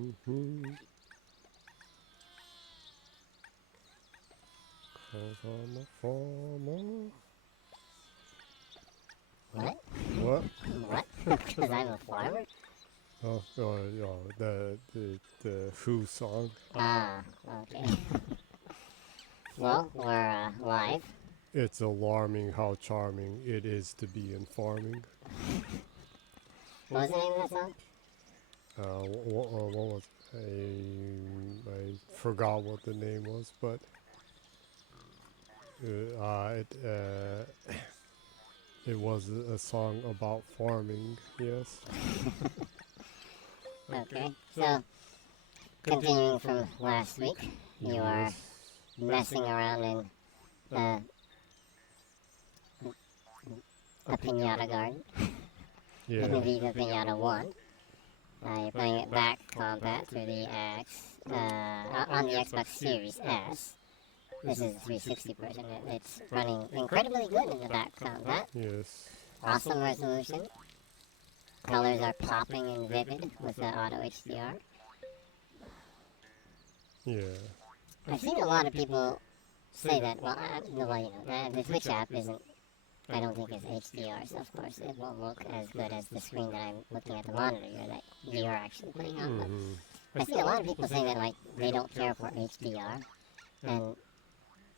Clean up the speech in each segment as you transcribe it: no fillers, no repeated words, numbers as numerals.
'Cause I'm a farmer. What? What? What? Because I'm a farmer? The Who song. Ah, okay. Well, we're live. It's alarming how charming it is to be in farming. What was the name of that song? What was I forgot what the name was, but it was a song about farming. Yes. Okay, so continuing from last week, you are messing around in a Piñata garden in the Viva Piñata 1. You're playing it back combat through the on the Xbox Series S. This is the 360 version. It's running incredibly good in the back combat. Yes. Awesome resolution. Colors are popping and vivid with the auto HDR. Yeah. I've seen a lot of people say that, the Twitch app isn't, I don't think it's HDR, so of course it won't look as good as the screen that I'm looking at the monitor that you're actually playing on. But I see a lot of people saying that like they don't care for HDR,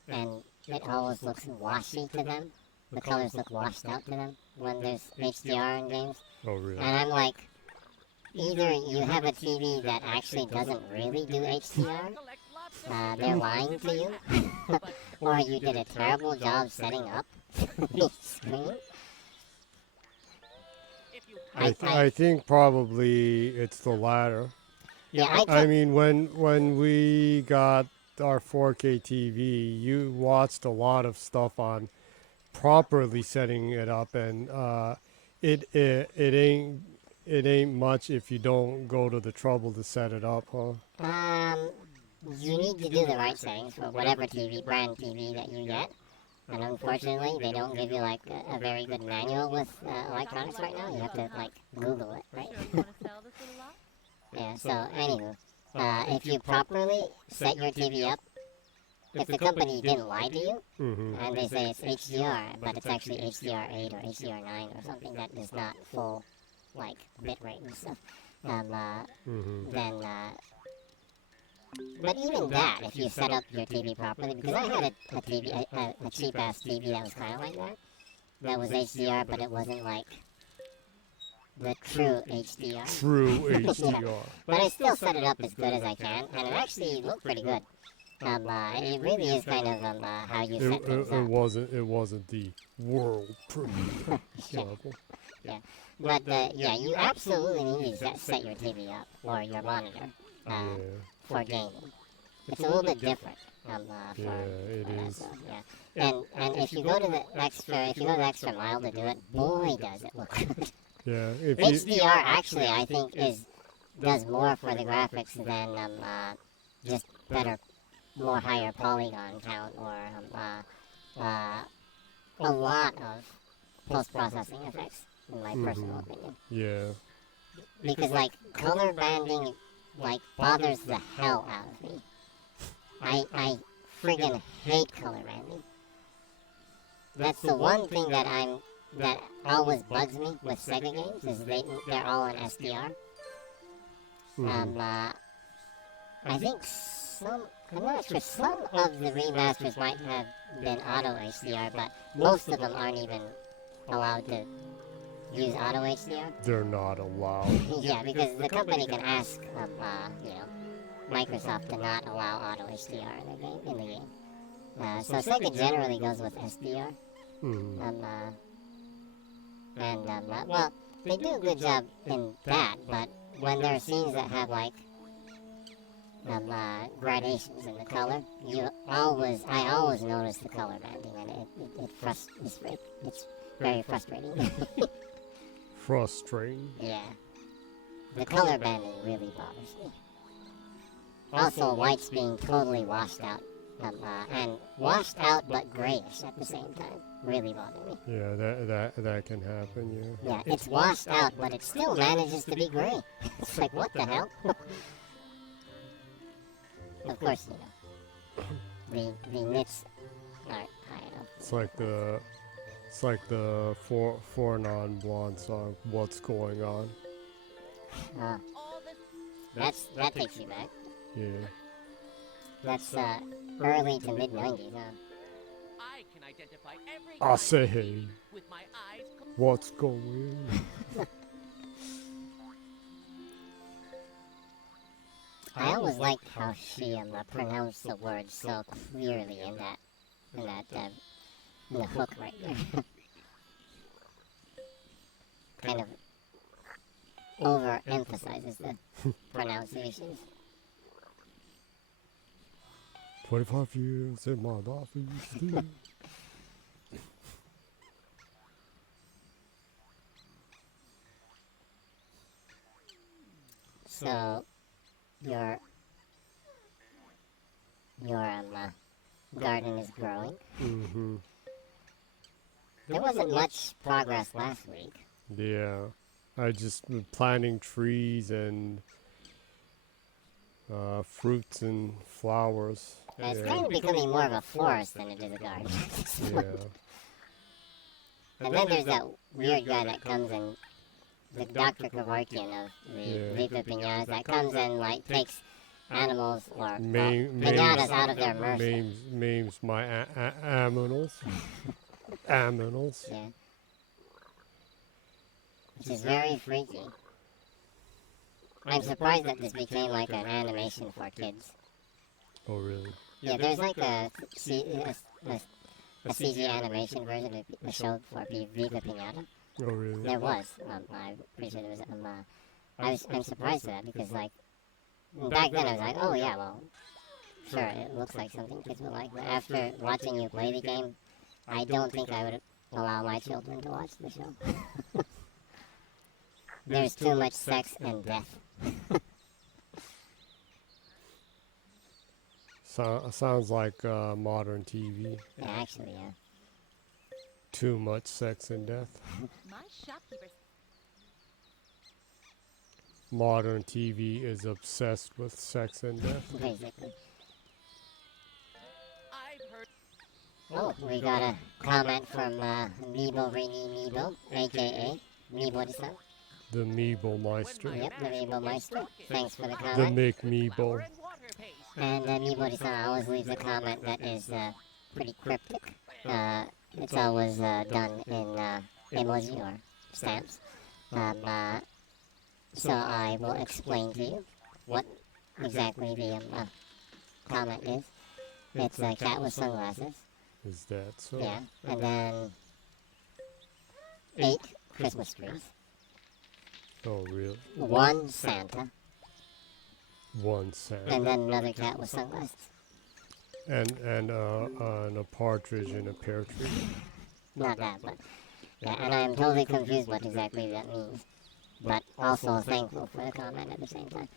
and it always looks washy to them. The colors look washed out to them when there's HDR in games. Oh, really? And I'm like, either you have a TV that actually doesn't really do HDR, they're lying to you, or you did a terrible job setting up the screen. I think probably it's the latter. Yeah, I mean, when we got our 4K TV, you watched a lot of stuff on properly setting it up, and it ain't much if you don't go to the trouble to set it up, huh? You need to do the right settings for whatever brand TV that you get. And unfortunately, they don't give you like a very good manual with electronics right now. You have to like Google it, right? Yeah. So anywho, if you properly set your TV up, if the company didn't lie to you and they say it's HDR, but it's actually HDR8 or HDR9 or something that is not full like bitrate and stuff, then. But even that, if you set up your TV properly, because I had a cheap-ass TV that was kind of like that. That was HDR, but it wasn't like the true HDR. True HDR. Yeah. But I still set it up as good as I can, and it actually looked pretty good. It really is kind of how you set things up. It wasn't the world premiere level. Yeah, but you absolutely need to set your TV up or your monitor. For gaming. It's a little bit different. It is. So, yeah. And if you go to the extra mile to do it, boy does it look good. Yeah. HDR actually I think does more for the graphics than just more higher polygon count or a lot of post-processing effects in my personal opinion. Yeah. Because like color banding bothers the hell out of me. I friggin' hate color banding. That's the one thing that always bugs me with Sega games is they're all in SDR. I think I'm not sure, some of the remasters might have been auto HDR, but most of them aren't even allowed to use auto HDR? They're not allowed. Yeah, because the company can ask Microsoft to not allow auto HDR in the game. So Sega generally goes with SDR. Well, they do a good job in that, but when there are scenes that have like gradations in the color, I always notice the color banding, and it's very frustrating. Frustrating. Yeah. The color banding really bothers me. Also, whites being totally washed out. And washed out but grayish at the same time. Really bother me. Yeah, that can happen, Yeah, it's washed out, but it still manages to be gray. It's like, what the hell? Of course, the nits aren't high enough. It's like the four non-blonde song. What's going on? Uh, that takes you back. Yeah. That's early to mid '90s. I can identify every I say hey. with my eyes. What's going? I always liked how she pronounced the words so clearly in the hook right there. Kind of overemphasizes the pronunciations. 25 years in my office. So your garden is growing. Mm-hmm. There wasn't much progress last week. Yeah. I just been planting trees and fruits and flowers. And it's Yeah. kind of becoming more of a forest than it is a garden. Yeah. And then there's that weird guy that comes and the Dr. Kevorkian of the Viva Piñatas that comes and like takes animals or piñatas out of their mercy. Maims my aminals. Aminals. Yeah. Which is very freaky. I'm surprised that this became like an animation for kids. Oh, really? Yeah, there's like a CG animation version of the show for Viva Piñata. Oh, really? There was. I'm pretty sure there was. I'm surprised at that because like back then I was like, oh yeah, well, sure, it looks like something kids would like. But after watching you play the game, I don't think I would allow my children to watch the show. There's too much sex and death. Sounds like modern TV. Yeah, actually, yeah. Too much sex and death. My shopkeepers. Modern TV is obsessed with sex and death. Basically. I've heard. Oh, we got a comment from Meeble Ringy Meeble, aka Meeble-san. The Meeble Meister. Yep, the Meeble Meister. Thanks for the The comment. Mick Meeble. And Meeble-san always leaves a comment that is pretty cryptic. It's always done in emoji or stamps. So I will explain to you what exactly the comment is. It's a cat with sunglasses. Is that so? Yeah, and then 8 Christmas trees. Oh, really? 1 Santa. One cent. And then another cat with sunglasses. And a partridge in a pear tree. Not that, but yeah. And I'm totally confused what exactly that means. But also thankful for the comment at the same time.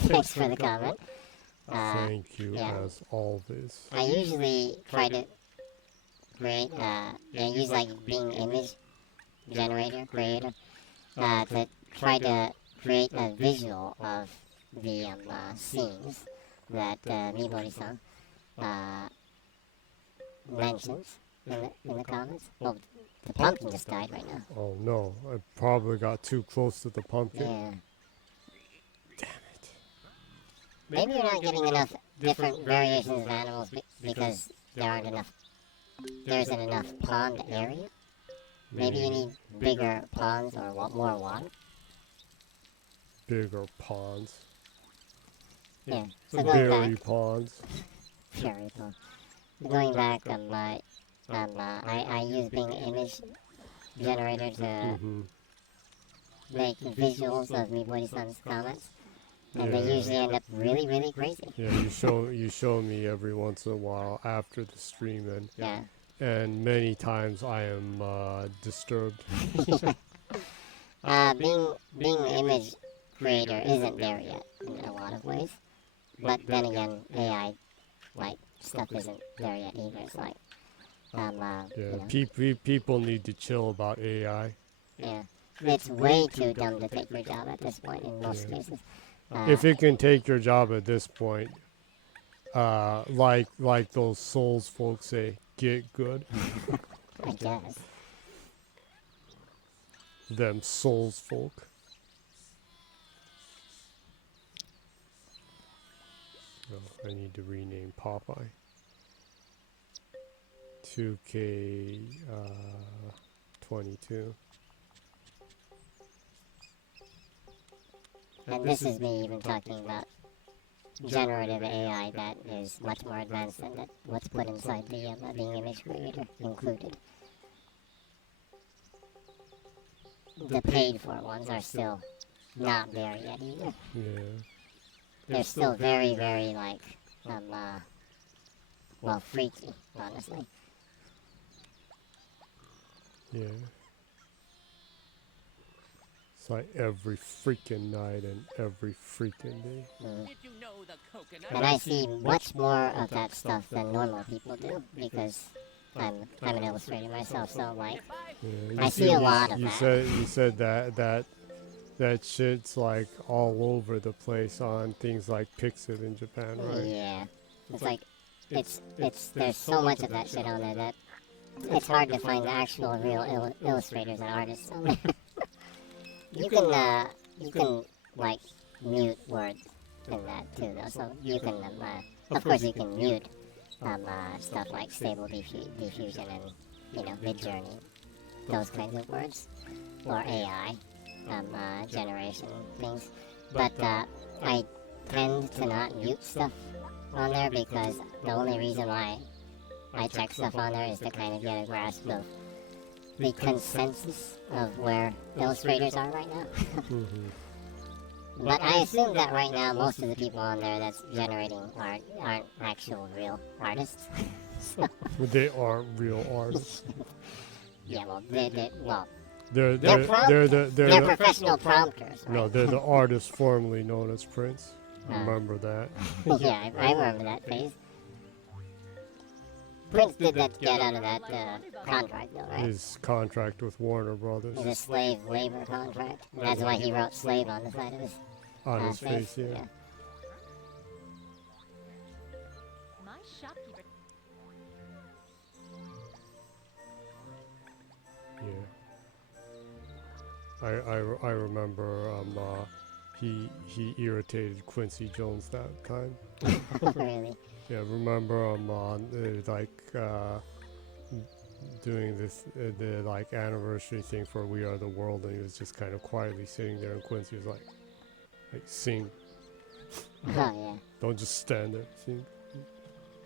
Thanks for the comment. Thank you, yeah. as always. I usually try to create, use like Bing image creator, to try to create a visual of the scenes that Mibori-san mentions in the comments. Well, the pumpkin just died right now. Oh no, I probably got too close to the pumpkin. Yeah. Damn it. Maybe you're not getting enough different variations of animals because there isn't enough pond area. Maybe you need bigger ponds or more water. Bigger ponds. Yeah. So going Berry back, ponds. very cool. Going back, I use Bing image generator to Mm-hmm. make visuals of Mibori-san's comments, and Yeah. they usually end up really, really crazy. Yeah, you show me every once in a while after the stream, Yeah. and many times I am disturbed. Bing image creator isn't there yet in a lot of ways, but then again, AI like stuff isn't there yet either. It's like, Yeah, people need to chill about AI. yeah, it's way too dumb to take your job at this point in most Yeah. cases. If it can take your job at this point, like those souls folks say, get good. I guess. Them souls folk. Oh, I need to rename Popeye. 2K 22. And this is me even talking about generative AI that is much more advanced than that what's put inside the image creator included. The paid for ones are still not there yet either. Yeah. They're still very, very like, well, freaky, honestly. Yeah. It's like every freaking night and every freaking day. Did you know the coconut? And I see much more of that stuff than normal people do because I'm an illustrator myself, so like Yeah, I see a lot of you that. said that shit's like all over the place on things like Pixit in Japan, right? Yeah, it's like it's there's so much of that shit on there that it's hard to find actual real illustrators and artists on there. You can like mute words in that too though, so you can of course you can mute stuff like stable diffusion and mid-journey, those kinds of words, or AI generation things, but I tend to not mute stuff on there because the only reason why I check stuff on there is to kind of get a grasp of the consensus of where illustrators are right now. But I assume that right now most of the people on there that's generating art aren't actual real artists. They aren't real artists. Yeah, well, They're they're professional prompters, right? no, they're the artists formerly known as Prince. Uh. Remember that? Yeah, I remember that phase. Prince did get out of that contract, though, right? His contract with Warner Brothers It was a slave labor contract. That's why he wrote slave on the side of his on his face, yeah. My shopkeeper. Yeah. I remember he irritated Quincy Jones that time. Really? Yeah, remember doing this the like anniversary thing for We Are the World, and he was just kind of quietly sitting there, and Quincy was like sing, Oh, yeah. don't just stand there, sing.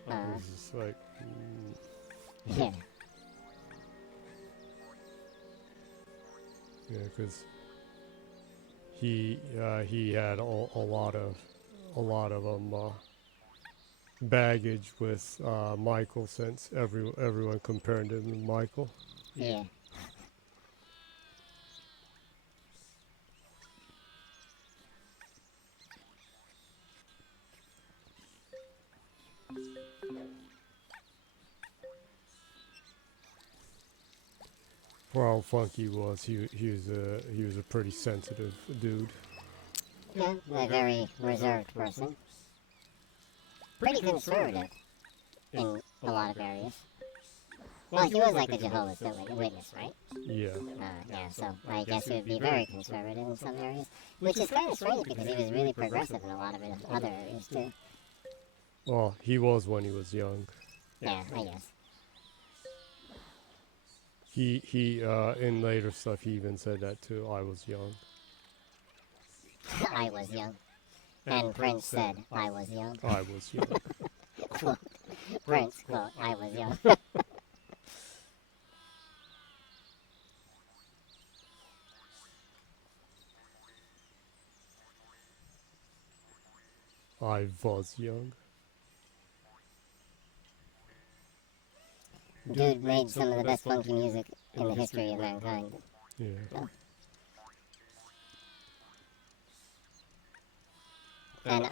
It Uh, was just like yeah. yeah, because he had a lot of baggage with Michael, since everyone compared him to Michael. Yeah. For how funky he was, he was a pretty sensitive dude. Yeah, a very reserved person. Pretty conservative in a lot of areas. Well, he was like a Jehovah's Witness, right? Yeah. Yeah, so I guess he would be very conservative in some areas, which is kind of strange because he was really progressive in a lot of other areas too. Well, he was when he was young. Yeah, I guess. He in later stuff he even said that too. I was young. I was young. And Prince said, I was young. I was young. Quote, Prince, quote, I was young. I was young. Dude made some of the best funky music in the history of mankind. Yeah. So. And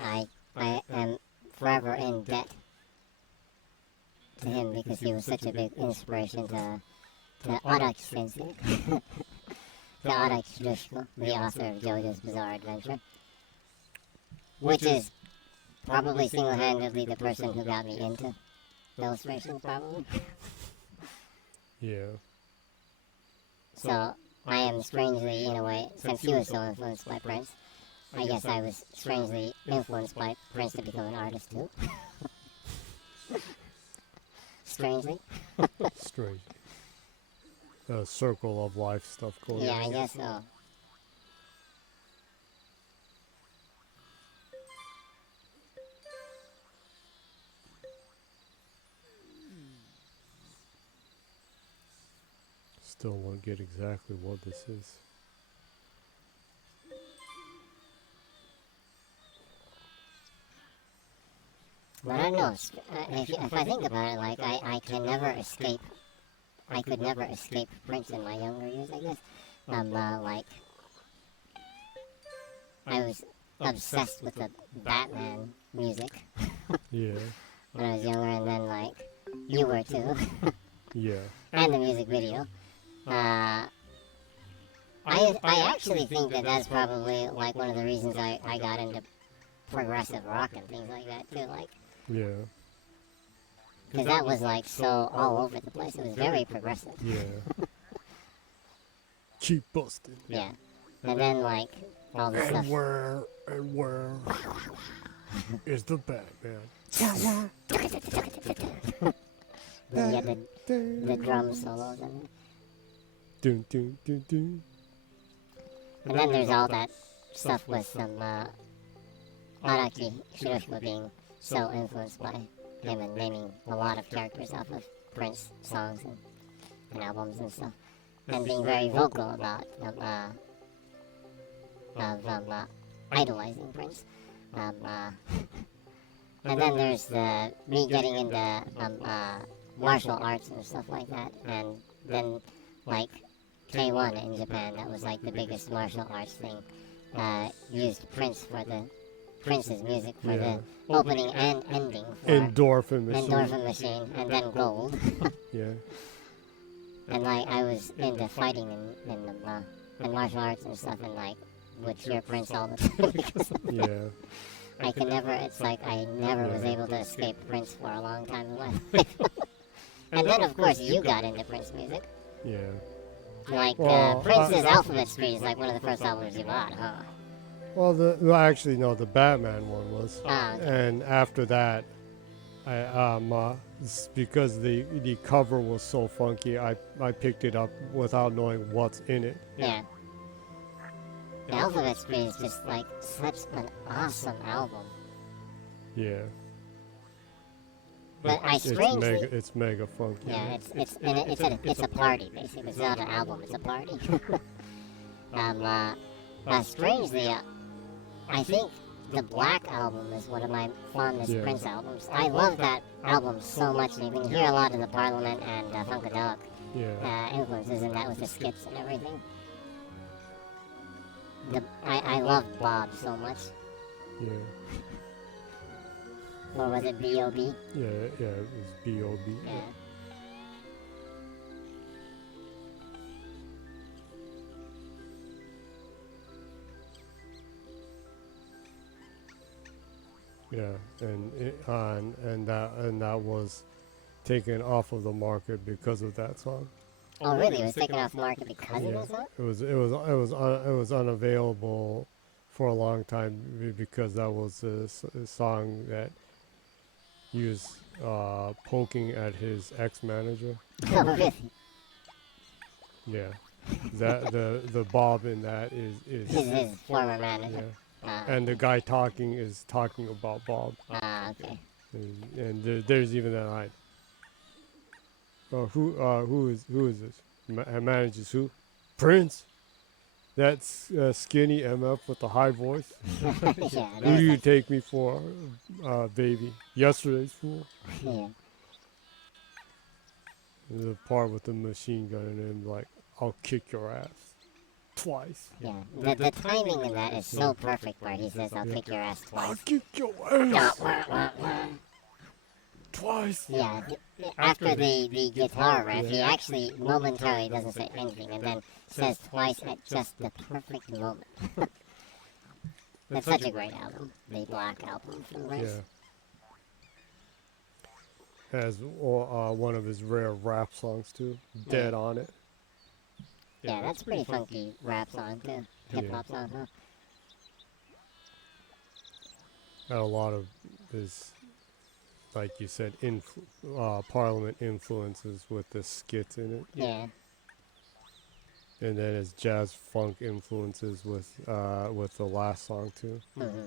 I am forever in debt to him because he was such a big inspiration to Araki Sensei, to Araki Yoshiko, the author of JoJo's Bizarre Adventure, which is probably single-handedly the person who got me into illustrations, probably. Yeah. So I am strangely, in a way, since he was so influenced by Prince, I guess I was strangely influenced by Prince to become an artist too. Strangely. Strange. Circle of life stuff going Yeah, on. I guess so. Still won't get exactly what this is. But I don't know. If I think about it, like I can never escape. I could never escape Prince in my younger years. I guess. Like I was obsessed with the Batman music Yeah. when I was younger, and then like you were too, Yeah. and the music video. I actually think that that's probably like one of the reasons I got into progressive rock and things like that too. Like. Yeah. Because that was like so all over the place. It was very progressive. Yeah. Cheap busted. Yeah. And then like all the stuff. Where is the Batman? Then you had the drum solos and Dun, dun, dun, dun. and then there's all that stuff with some Araki Hiroshima being so influenced by him and naming a lot of characters off of Prince songs and albums and stuff. And being very vocal about idolizing Prince. And then there's me getting into martial arts and stuff like that. And then like K1 in Japan, that was like the biggest martial arts thing, used Prince's music for the opening and ending for Endorphin machine. Endorphin Machine, and then Gold. Yeah. And like I was into fighting and martial arts and stuff, and like would cheer Prince all the time because Yeah. it's like I never was able to escape Prince for a long time in my life. And then of course you got into Prince music. Yeah. Like Well, Prince's Alphabet Street is like one of the first albums you bought, huh? Well, actually, no, the Batman one was. Ah, okay. And after that, because the cover was so funky, I picked it up without knowing what's in it. Yeah. The Alphabet Street is just like such an awesome album. Yeah. But I strangely, It's mega funky. yeah, it's a party basically. It's not an album, it's a party. Strangely, I think the Black album is one of my fondest Prince albums. I love that album so much. You can hear a lot of the Parliament and Funkadelic influences in that with the skits and everything. I love Bob so much. Yeah. Or was it B.O.B.? Yeah, it was B.O.B. Yeah. Yeah, and that was taken off of the market because of that song. Oh, really? It was taken off the market because of that song? It was unavailable for a long time because that was a song that he was poking at his ex-manager. Oh, really? Yeah, that the Bob in that is His former manager. yeah. And the guy talking is talking about Bob. Okay. And there's even that line. Who is this? Manages who? Prince. That's skinny MF with the high voice. Yeah, Who do you take me for, baby? Yesterday's fool. Yeah. The part with the machine gun and him like, I'll kick your ass. Twice. Yeah. The timing in that is so perfect where he says, I'll kick your ass I'll twice. kick your ass. Twice. Yeah. After the guitar riff, he actually momentarily doesn't say anything and then says twice at just the perfect moment. It's such a great album. The Black Album from Prince. Yeah. Has one of his rare rap songs too. Dead on it. Yeah, that's a pretty funky rap song too. Hip hop song, huh? Had a lot of his, like you said, Parliament influences with the skits in it. Yeah. And then his jazz funk influences with the last song too. Mm-hmm.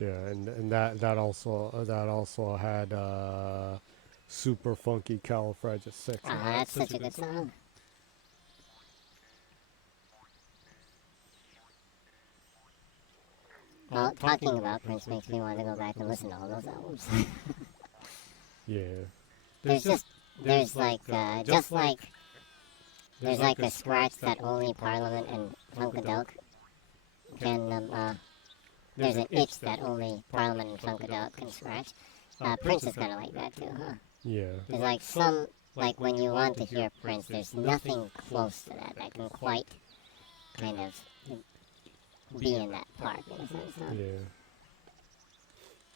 Yeah, and that also had super funky califragilistic. Oh, that's such a good song. Well, talking about Prince makes me want to go back and listen to all those albums. Yeah. there's like a scratch that only Parliament and Funkadelic can there's an itch that only Parliament and Funkadelic can scratch. Prince is kind of like that too, huh? Yeah. There's like when you want to hear Prince, there's nothing close to that can quite kind of be in that part, in a sense, huh? Yeah.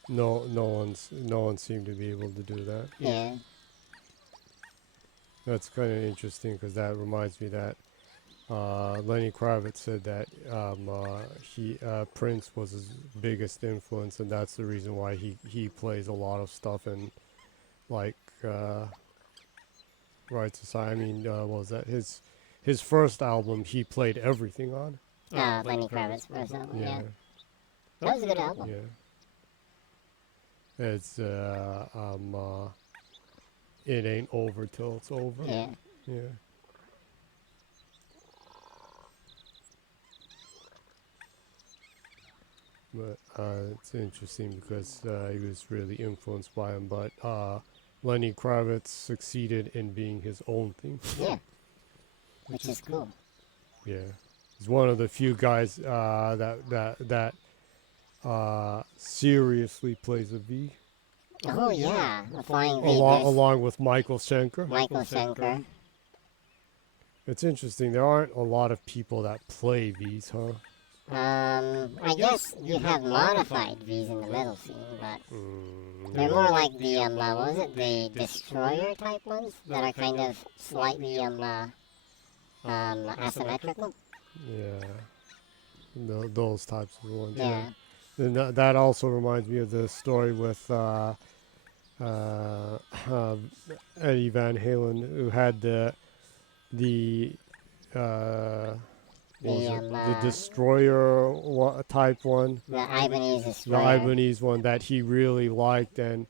No one seemed to be able to do that. Yeah. That's kind of interesting because that reminds me that Lenny Kravitz said that Prince was his biggest influence, and that's the reason why he plays a lot of stuff in like Right Society. I mean, what was that his first album? He played everything on. Lenny Kravitz first album, Yeah. yeah. That was a good album. Yeah. It's it ain't over till it's over. Yeah. Yeah. But it's interesting because he was really influenced by him. But Lenny Kravitz succeeded in being his own thing. Yeah. Which is cool. Yeah, he's one of the few guys that seriously plays a V. Oh yeah, a flying V. Along with Michael Schenker. Michael Schenker. It's interesting. There aren't a lot of people that play Vs, huh? I guess you have modified Vs in the metal scene, but they're more like the what was it, the destroyer type ones that are kind of slightly asymmetrical. Yeah, those types of ones. Yeah. And that also reminds me of the story with Eddie Van Halen, who had the the destroyer type one, the Ibanez destroyer. the Ibanez one that he really liked, and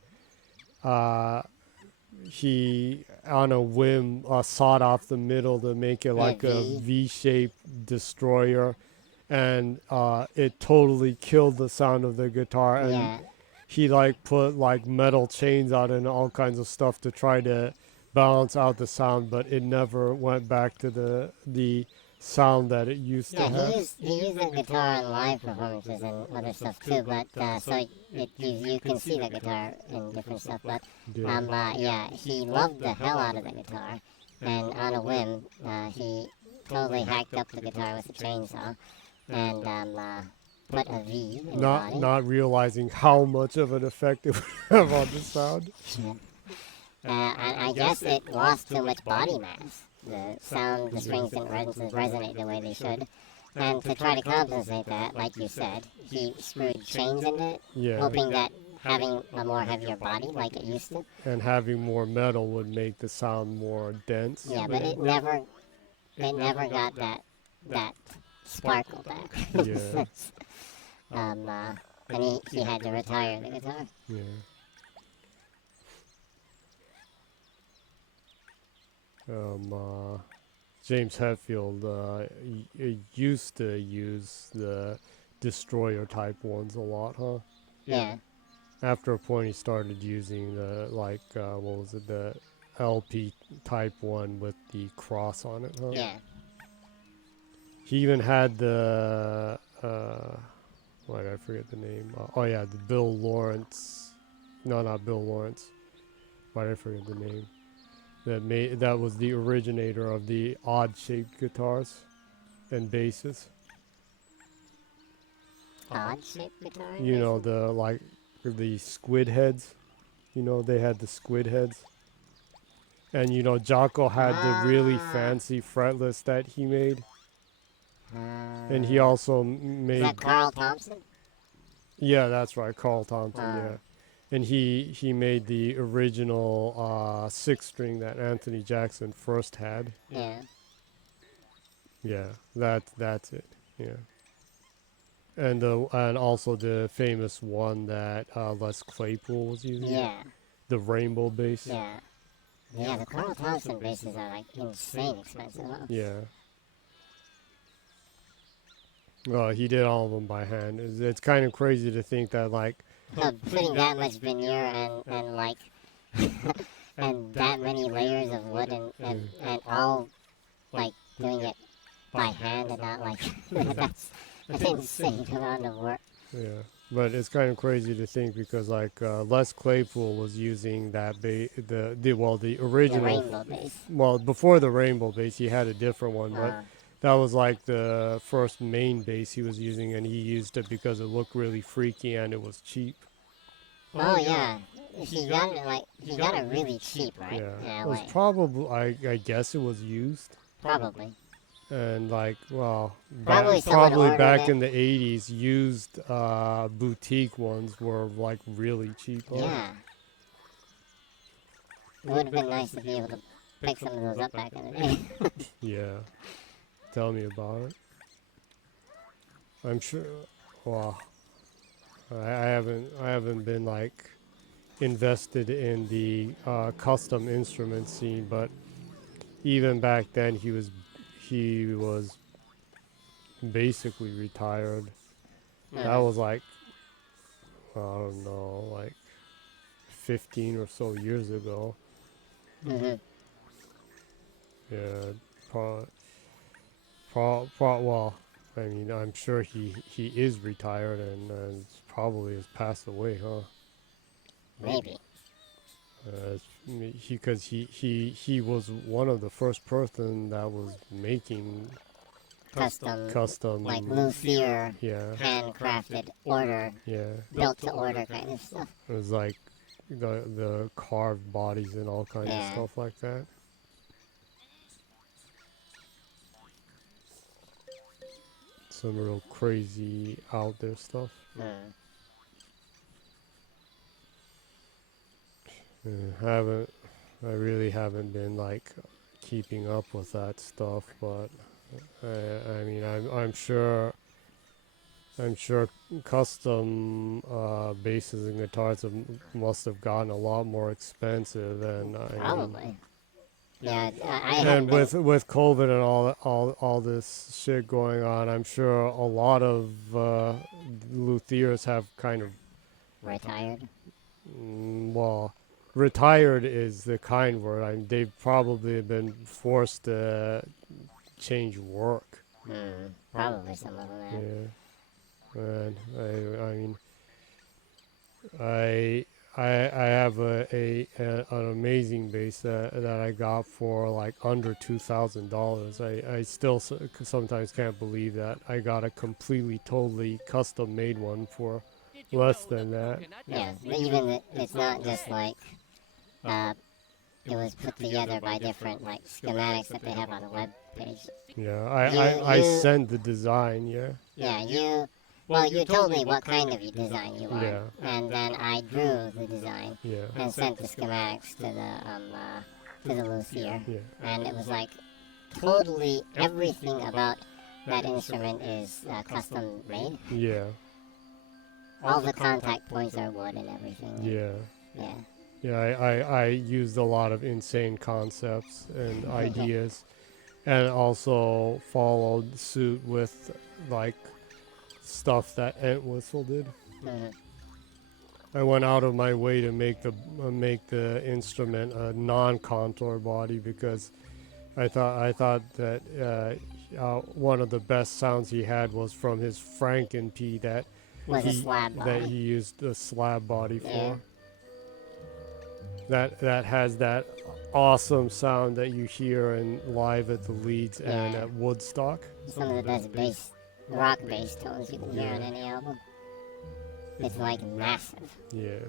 he on a whim sawed off the middle to make it like a V-shaped destroyer, and it totally killed the sound of the guitar. And he like put like metal chains on it and all kinds of stuff to try to balance out the sound, but it never went back to the sound that it used to have. He used the guitar in live performances and other stuff too, but so you can see the guitar in different stuff, but he loved the hell out of the guitar, and on a whim, he totally hacked up the guitar with a chainsaw, and put a V in the body. Not realizing how much of an effect it would have on the sound. I guess it lost too much body mass. The strings didn't resonate the way they should. And to try to compensate that, like you said, he screwed chains into it, hoping that having a more heavier body like it used to. And having more metal would make the sound more dense. Yeah, but it never got that sparkle back. Yeah. And he had to retire the guitar. Yeah. James Hetfield used to use the destroyer type ones a lot, huh? Yeah. After a point, he started using the what was it, the LP type one with the cross on it, huh? Yeah. He even had the why did I forget the name? The Bill Lawrence. No, not Bill Lawrence. Why did I forget the name? that was the originator of the odd-shaped guitars and basses. Odd-shaped guitar. You know, basses? the squid heads. You know, they had the squid heads. And you know, Jocko had the really Ah. fancy fretless that he made. Uh, And he also is made. that Carl Thompson? Yeah, that's right, Carl Thompson. Ah. Yeah, and he made the original six string that Anthony Jackson first had. Yeah. Yeah, that's it. Yeah, and also the famous one that Les Claypool was using. Yeah. The rainbow bass. Yeah. Yeah, the Carl Thompson basses are like insane expensive. Huh? Yeah. Well, he did all of them by hand. It's kind of crazy to think that like Putting that much veneer and like and that many layers of wood and all like doing it by hand and not like that's an insane amount of work. yeah. But it's kind of crazy to think because like Les Claypool was using that the The original rainbow bass. well before the rainbow bass he had a different one, but Uh, that was like the first main bass he was using, and he used it because it looked really freaky and it was cheap. oh yeah, he got it really cheap, right? Yeah, In it was LA. probably I guess it was used. Probably. And like well Probably someone probably ordered back it. in the 80s used boutique ones were like really cheap. Yeah. It would have been nice to be able to pick some of those up back in the day. Yeah, tell me about it. I'm sure. Well, I haven't been like invested in the custom instrument scene, but even back then he was basically retired. That was like I don't know, like 15 or so years ago. hmm Yeah, well, I mean, I'm sure he is retired and probably has passed away, huh? Maybe. He was one of the first person that was making custom Like luthier, yeah handcrafted, order, yeah built to order kind of stuff. it was like the carved bodies and all kinds of Yeah. stuff like that. Some real crazy out there stuff. Mm. Haven't I really haven't been like keeping up with that stuff, but I mean I'm sure custom basses and guitars must have gotten a lot more expensive, and I mean, Probably. Yeah, I and haven't been with COVID and all this shit going on, I'm sure a lot of luthiers have kind of retired. well, retired is the kind word. I mean, they've probably been forced to change work. Probably some of them have. Yeah, and I mean, I I have an amazing bass that I got for like under $2,000. I still sometimes can't believe that I got a completely totally custom made one for Did you less know than the that. coconut Yeah, has even secrets? it's not just like uh, it was put together by different like schematics that they have on the web page. Yeah, I You sent the design. Yeah, yeah you well you told me what kind of design you want, Yeah. and then I drew the design yeah, and sent the schematics to the luthier, yeah. and it was like totally everything about that instrument is custom made. Yeah, All the contact points are wood and everything. yeah, Yeah. yeah. I used a lot of insane concepts and ideas, and also followed suit with like stuff that Entwistle did. Mhm. I went out of my way to make the instrument a non-contour body because I thought that one of the best sounds he had was from his Franken P that Was a slab that body. he used a slab body Yeah. for. That has that awesome sound that you hear in live at the Leeds and Yeah. at Woodstock. Some of the best bass, rock bass tones you can hear on Yeah. any album. It's like massive. Yeah.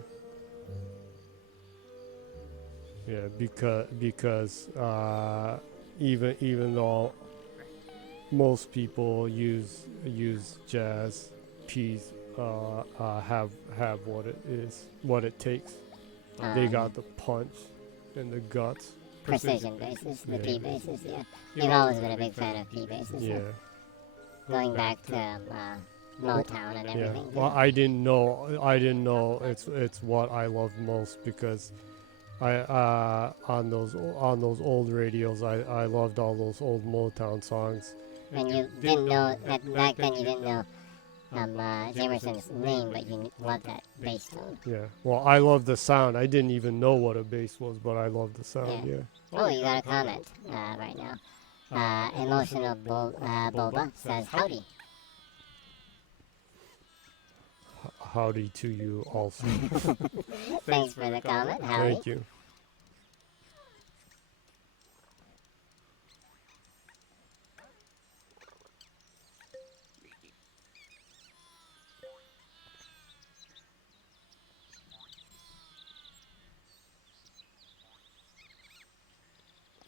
Yeah, because even though most people use jazz, P's have what it takes. They got the punch and the guts. Precision basses, the Yeah. P basses, yeah. You've always been a big fan of P basses. Yeah. Going back to Motown and Yeah. everything. Well, I didn't know it's what I loved most because I on those old radios I loved all those old Motown songs. And you didn't know, back then you didn't know Jamerson's name, but you loved that bass tone. Yeah. Well, I love the sound. I didn't even know what a bass was, but I love the sound. Yeah. Yeah. Oh, you got a comment right now. Emotional Boba says, howdy. Howdy to you also. Thanks for the comment, howdy. Thank you.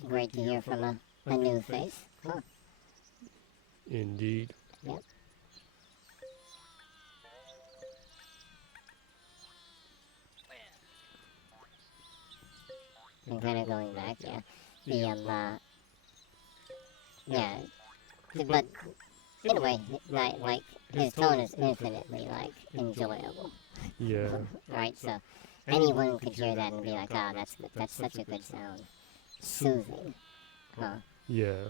Great to hear from a new face. Huh. Indeed. Yep. And kind of going back, yeah. Yeah. But in a way, like his tone is infinitely like enjoyable, Yeah. right? So anyone could hear that and be like, "Oh, that's such a good sound, soothing." Huh. Yeah.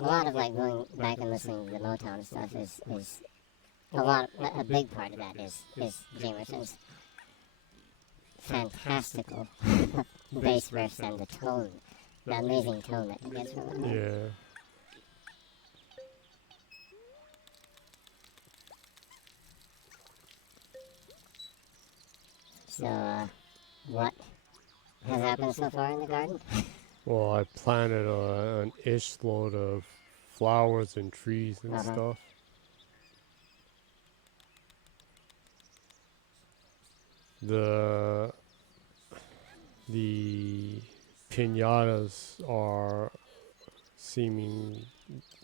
A lot of like going back and listening to the Motown stuff is a big part of that is Jamerson's fantastical bass riffs and the tone, the amazing tone that he gets from them. Yeah. So, what has happened so far in the garden? Well, I planted an ish load of flowers and trees and stuff. The piñatas are seeming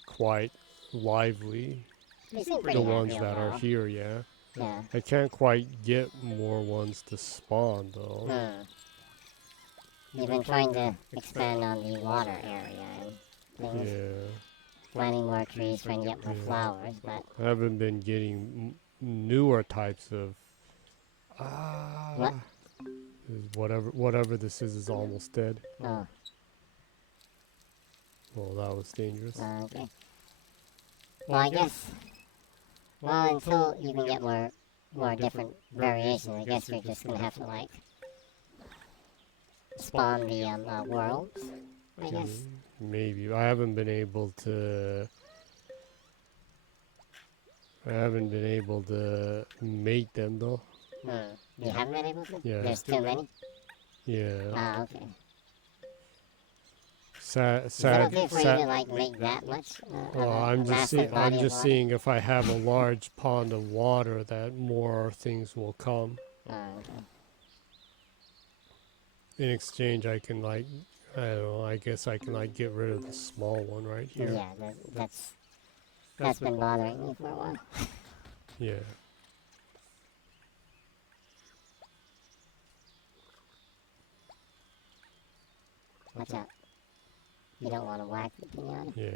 quite lively. They seem pretty The happy ones that are overall. here, yeah. Yeah. I can't quite get more ones to spawn though. You've been trying to expand on the water area and things, Yeah. planting more trees, trying to get more flowers, but I haven't been getting newer types of. What? Whatever this is almost dead. oh, Well, that was dangerous. okay. Well, I guess. Well, until you can get more different variations, I guess you're just gonna have to like spawn the worlds. I guess. Maybe I haven't been able to. I haven't been able to mate them though. You haven't been able to? Yeah. There's too many? Yeah. Okay. Sad. Is that okay for you to like make that much? Well, I'm just seeing if I have a large pond of water that more things will come. Okay. In exchange, I can like, I don't know. I guess I can like get rid of the small one right here. Yeah, that's been bothering me for a while. Yeah. Watch out. You don't want to whack the piñata. Yeah.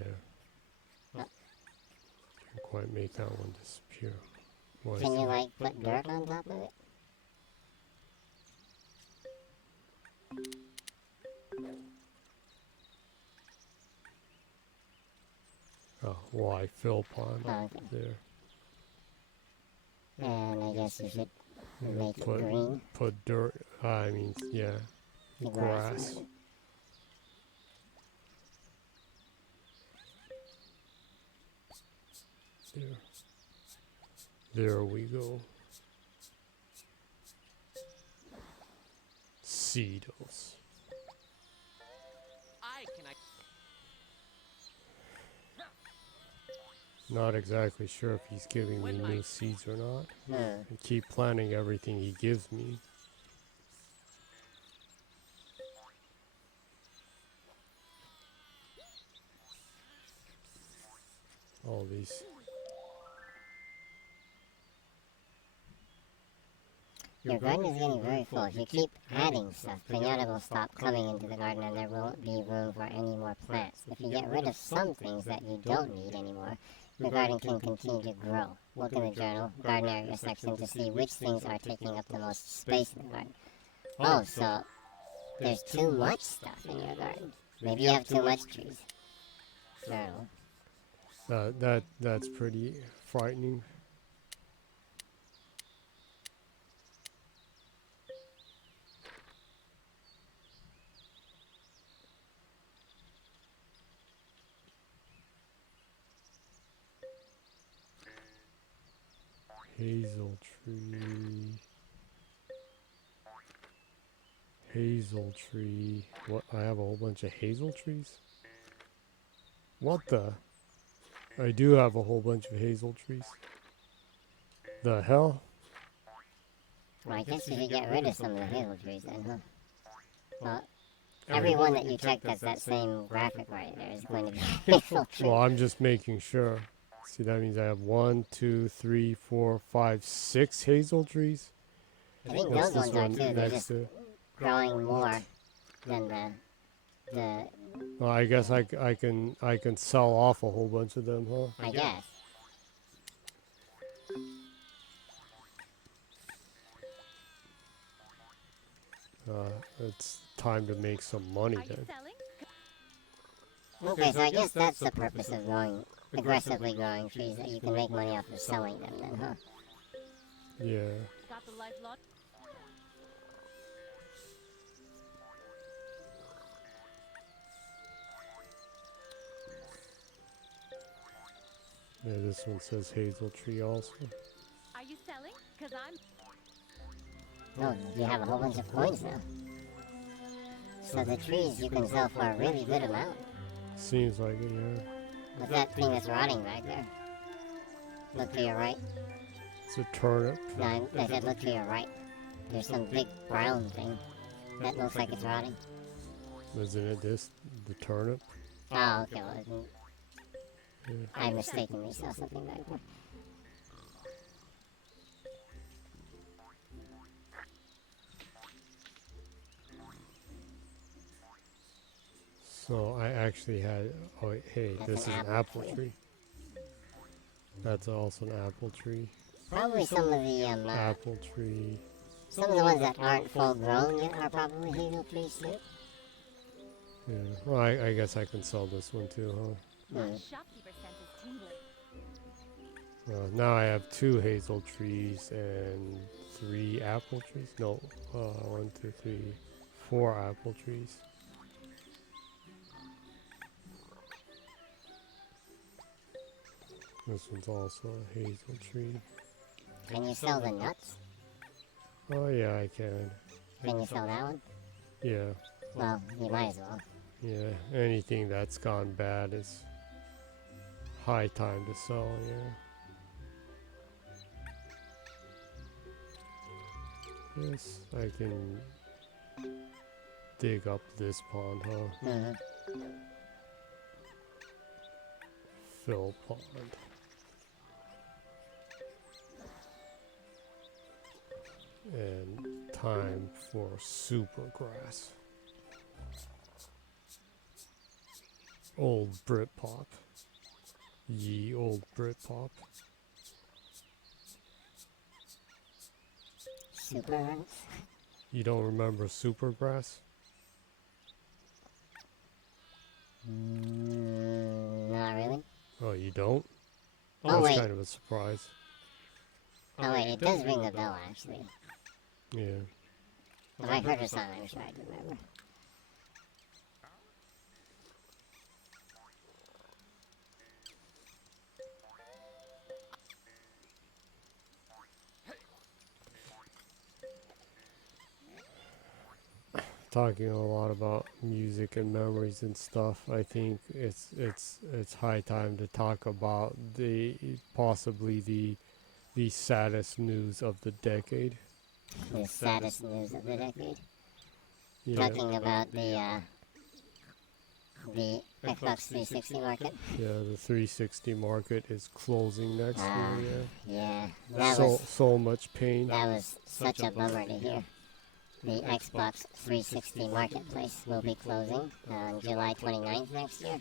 No. Can't quite make that one disappear. Why Can is you it- like put dirt on top of it? Oh, why fill pond Oh, okay. there? And I guess you should make it Put green. put dirt. I mean, yeah, The grass. There. There we go. Seedles. I can. Not exactly sure if he's giving me new seeds or not. Hmm. I keep planting everything he gives me. All these. Your garden is getting very full. If you keep adding stuff, Piñata will stop coming into the garden and there won't be room for any more plants. If you get rid of some things that you don't need anymore, your garden can continue to grow. Look in the journal, garden area section to see which things are taking up the most space in the garden. Oh, so there's too much stuff in your garden. Maybe you have too much trees. Journal. That's pretty frightening. Hazel tree. Hazel tree. What? I have a whole bunch of hazel trees? What the? I do have a whole bunch of hazel trees. The hell? Well, I guess you should get rid of some of the hazel trees then, huh? Well, every one that you check that's that same graphic right there is going to be hazel tree. Well, I'm just making sure. See, that means I have 1, 2, 3, 4, 5, 6 hazel trees. I think What's those this ones are one too. They're next just to? growing more than the Well, I guess I can sell off a whole bunch of them, huh? I guess. It's time to make some money Are you then. selling? Okay, so I guess that's the purpose of aggressively growing trees, that you can make money off of selling them then, huh? Yeah. Got the life lot. Yeah, this one says hazel tree also. Are you selling? Cause I'm. No, you have a whole bunch of coins now. So the trees you can sell for a really good amount. Seems like it, yeah. What's that thing that's rotting back there? Look to your right. It's a turnip. No, I said look to your right. There's some big brown thing that looks like it's rotting. Isn't it this? The turnip? Oh, okay, well, Yeah. I mistakenly saw something back there. So I actually had. Oh, wait, hey, That's this is an an apple apple tree. That's also an apple tree. Probably some of the Apple tree. some of the ones that aren't full grown yet are probably hazel trees too. Yeah. Well, I guess I can sell this one too, huh? My Hmm. shopkeeper sense is tingling. Now I have 2 hazel trees and 3 apple trees. No, 1, 2, 3, 4 apple trees. This one's also a hazel tree. Can you sell the nuts? Oh yeah, I can. Can you sell that one? Yeah, Well, you might as well. yeah. Anything that's gone bad is high time to sell. Yeah. Yes, I can dig up this pond, huh? Hmm. Fill pond. And time for super grass. Old Britpop. Ye old Britpop. Super runs? You don't remember Supergrass? Not really. Oh, you don't? Oh, That's wait. kind of a surprise. Oh wait, it does ring a bell actually. Yeah. If I heard a song, I'm sure I'd remember. talking a lot about music and memories and stuff, I think it's high time to talk about the possibly the saddest news of the decade. The saddest news of the decade. Yeah, Talking about the Xbox 360 market. yeah. The 360 market is closing next Ah, year. yeah. Yeah, so much pain. That was such a bummer to hear. The Xbox 360 marketplace will be closing on July 29th next year.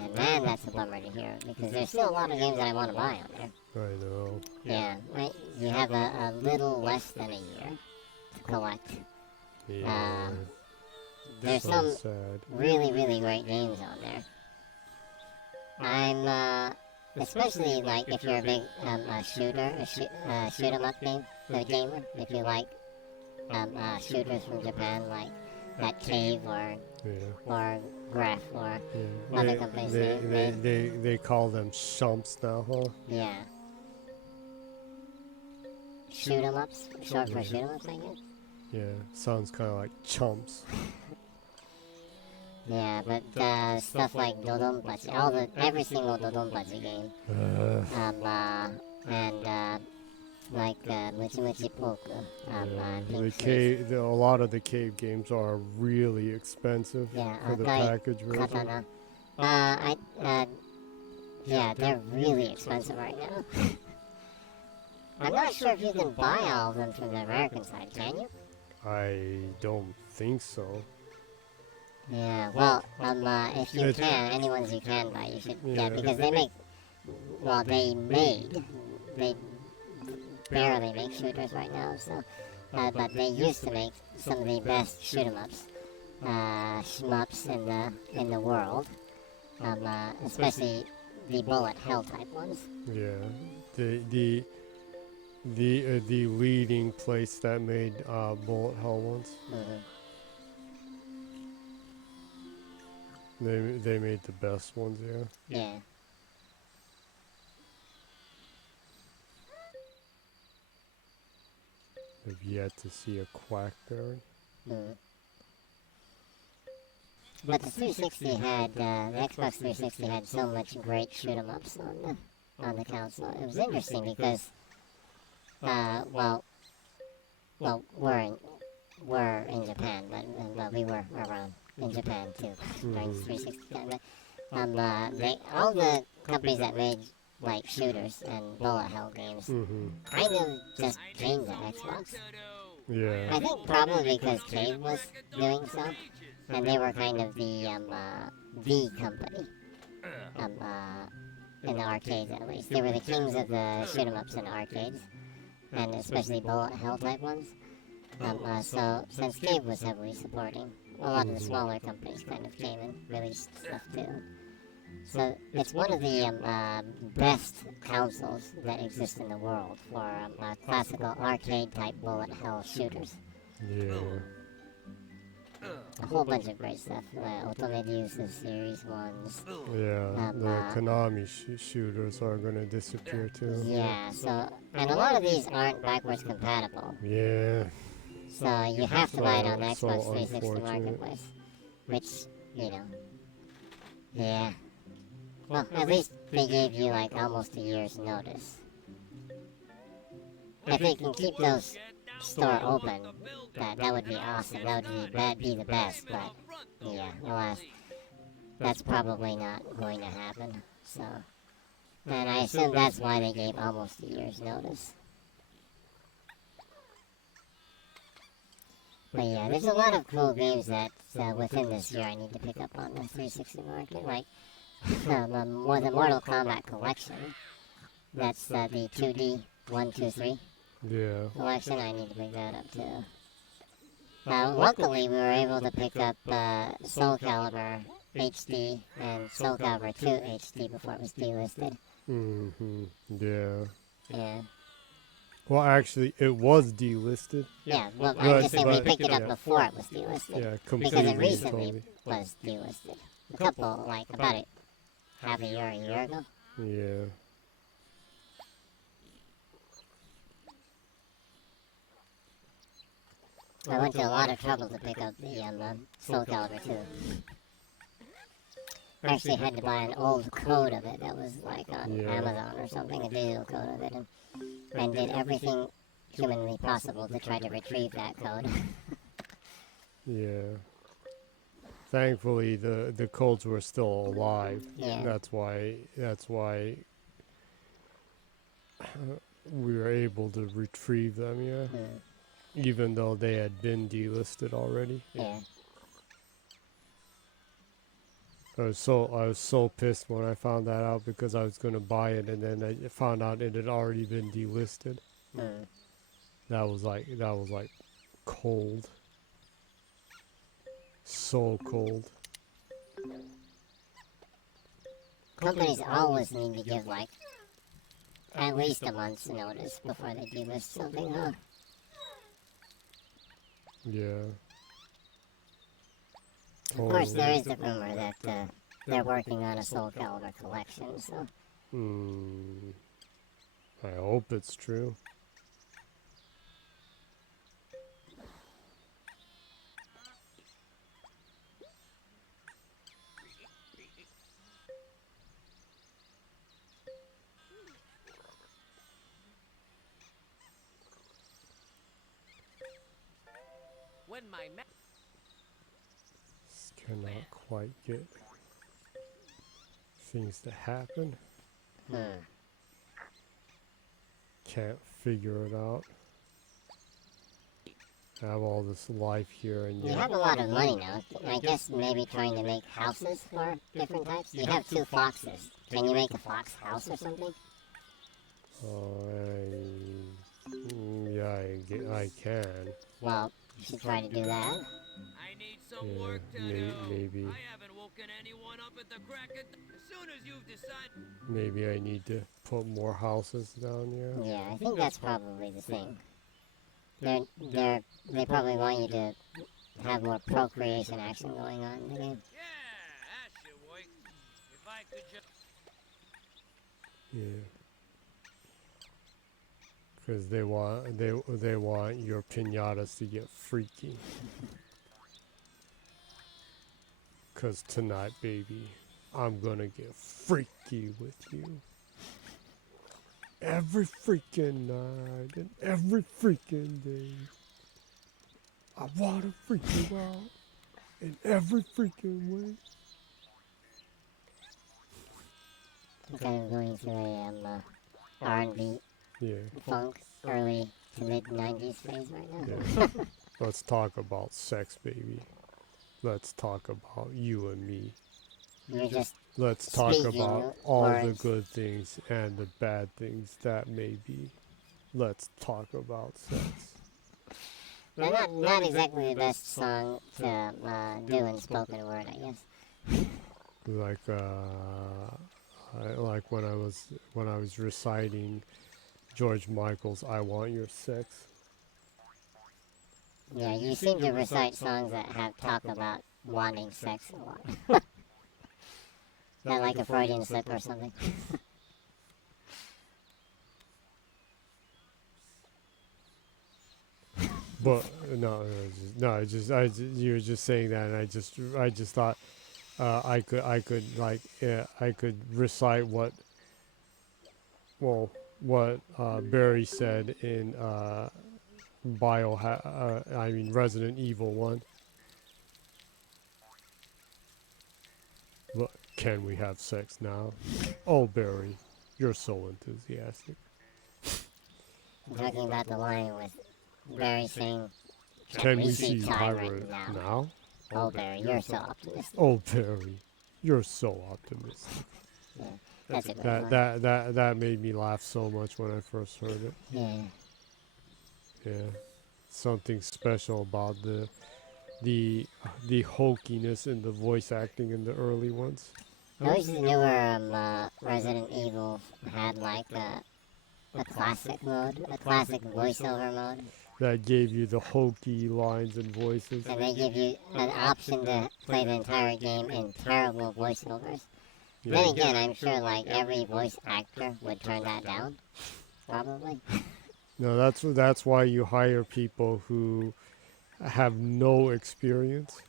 And man, that's a bummer to hear because there's still a lot of games that I want to buy on there. I know. Yeah, right. You have a little less than a year to collect. Yeah, There's so some sad. really, really great games on there. I'm especially like if you're a big shooter, shoot 'em up gamer. If you like shooters from Japan, like that Cave Yeah. or Graph or Yeah. other companies. They call them shumps now, huh? Yeah, shoot 'em ups, short for shoot 'em ups, I guess. Yeah, sounds kind of like chumps. Yeah, but stuff like Dodonpachi, every single Dodonpachi game, and like Muchi Muchi Poku, A lot of the cave games are really expensive yeah, for the like package version. Katana. Yeah, they're really expensive right now. I'm not sure if you can buy all of them from the American side, can you? I don't think so. Yeah, well, if you can, any ones you can buy, you should. Yeah, because they barely make shooters right now, so. But they used to make some of the best shoot 'em ups, shmups in the world, especially the bullet hell type ones. Yeah, the leading place that made bullet hell ones. Mm-hmm. They made the best ones. Yeah. Yeah. I've yet to see a quack baron. Mm. But the 360 had the Xbox 360 had so much great shoot 'em ups on the console. It was interesting because well we're in Japan, but we were around in Japan too during the 360 time. But all the companies that made like shooters and bullet hell games kind of just came to Xbox. Yeah. I think probably because Cave was doing so, and they were kind of the company in the arcades at least. They were the kings of the shoot 'em ups in arcades, and especially bullet hell type ones. So since Cave was heavily supporting, a lot of the smaller companies kind of came and released stuff too. So it's one of the best consoles that exist in the world for classical arcade type bullet hell shooters. Yeah. A whole bunch of great stuff. Otome Deuce's Series 1s. Yeah. The Konami shooters are gonna disappear too. Yeah, so, and a lot of these aren't backwards compatible. Yeah. So you have to buy it on the So Xbox 360 unfortunate. Marketplace. Which, yeah. Well, at least they gave you like almost a year's notice. If they can keep those store open, that would be awesome. That would be the best, but yeah, alas, that's probably not going to happen. So, and I assume that's why they gave almost a year's notice. But yeah, there's a lot of cool games that within this year I need to pick up on the 360 market, like the Mortal Kombat collection. That's the 2D 1, 2, 3 Yeah. collection. I need to pick that up too. Luckily, we were able to pick up Soul Calibur HD and Soul Calibur 2 HD before it was delisted. Yeah. Yeah. Well, actually, it was delisted. Yeah, well, I'm just saying we picked it up yeah. before it was delisted. Yeah, Because completely. it recently Totally. was delisted. A couple, like about half a year ago. Yeah. I went to a lot of trouble to pick up the Soul Calibur 2. I actually had to buy an old code of it that was like on Amazon or something, a digital code of it, and did everything humanly possible to try to retrieve that code. Yeah. Thankfully, the codes were still alive. Yeah. That's why we were able to retrieve them. Yeah. Even though they had been delisted already. Yeah. I was so pissed when I found that out because I was gonna buy it and then I found out it had already been delisted. That was like cold. So cold. Companies always need to give like at least a month's notice before they delist something, huh? Yeah. Of course, there is the rumor that they're working on a Soul Calibur collection, so... I hope it's true. When my Just cannot quite get things to happen. Can't figure it out. I have all this life here and You have a lot of money now. I guess maybe trying to make houses for different types. You have 2 foxes. Can you make a fox house or something? Yeah, I can. Well, you should try to do that. I need some work to do. Maybe. I haven't woken anyone up at the crack of as soon as you've decided. Maybe I need to put more houses down here. Yeah, I think that's probably the thing. They probably want you to have more procreation action going on in the game. Yeah, that should work. If I could just... Yeah. Because they want your piñatas to get freaky. Because tonight, baby, I'm gonna get freaky with you. Every freaking night and every freaking day. I wanna freak you out in every freaking way. I'm kind of going through a R&B Yeah. funk early to mid 90s phase right now. Yeah. Let's talk about sex, baby. Let's talk about you and me. You're just Let's talk speaking about all the words. good things and the bad things that may be. Let's talk about sex. not exactly the best song to do in spoken word, I guess. Like when I was reciting George Michael's "I Want Your Sex." Yeah, you seem to recite songs that have talk about wanting sex a lot. Is that like a Freudian slip or something? But you were just saying that, and I just thought I could recite what Barry said in Resident Evil 1. But can we have sex now? Oh, Barry, you're so enthusiastic. I'm talking about the line with Barry saying, Can we see Tyra now? now? Oh, Barry, you're so optimistic. Oh, Barry, you're so optimistic. Yeah, that's a great line. That made me laugh so much when I first heard it. Yeah. Yeah, something special about the hokiness in the voice acting in the early ones. Those newer Resident Evil had like a classic mode, a classic voiceover mode. That gave you the hokey lines and voices. And they give you an option to play the entire game in terrible voiceovers. Yeah. Then again, I'm sure like every voice actor would turn that down, probably. No, that's why you hire people who have no experience.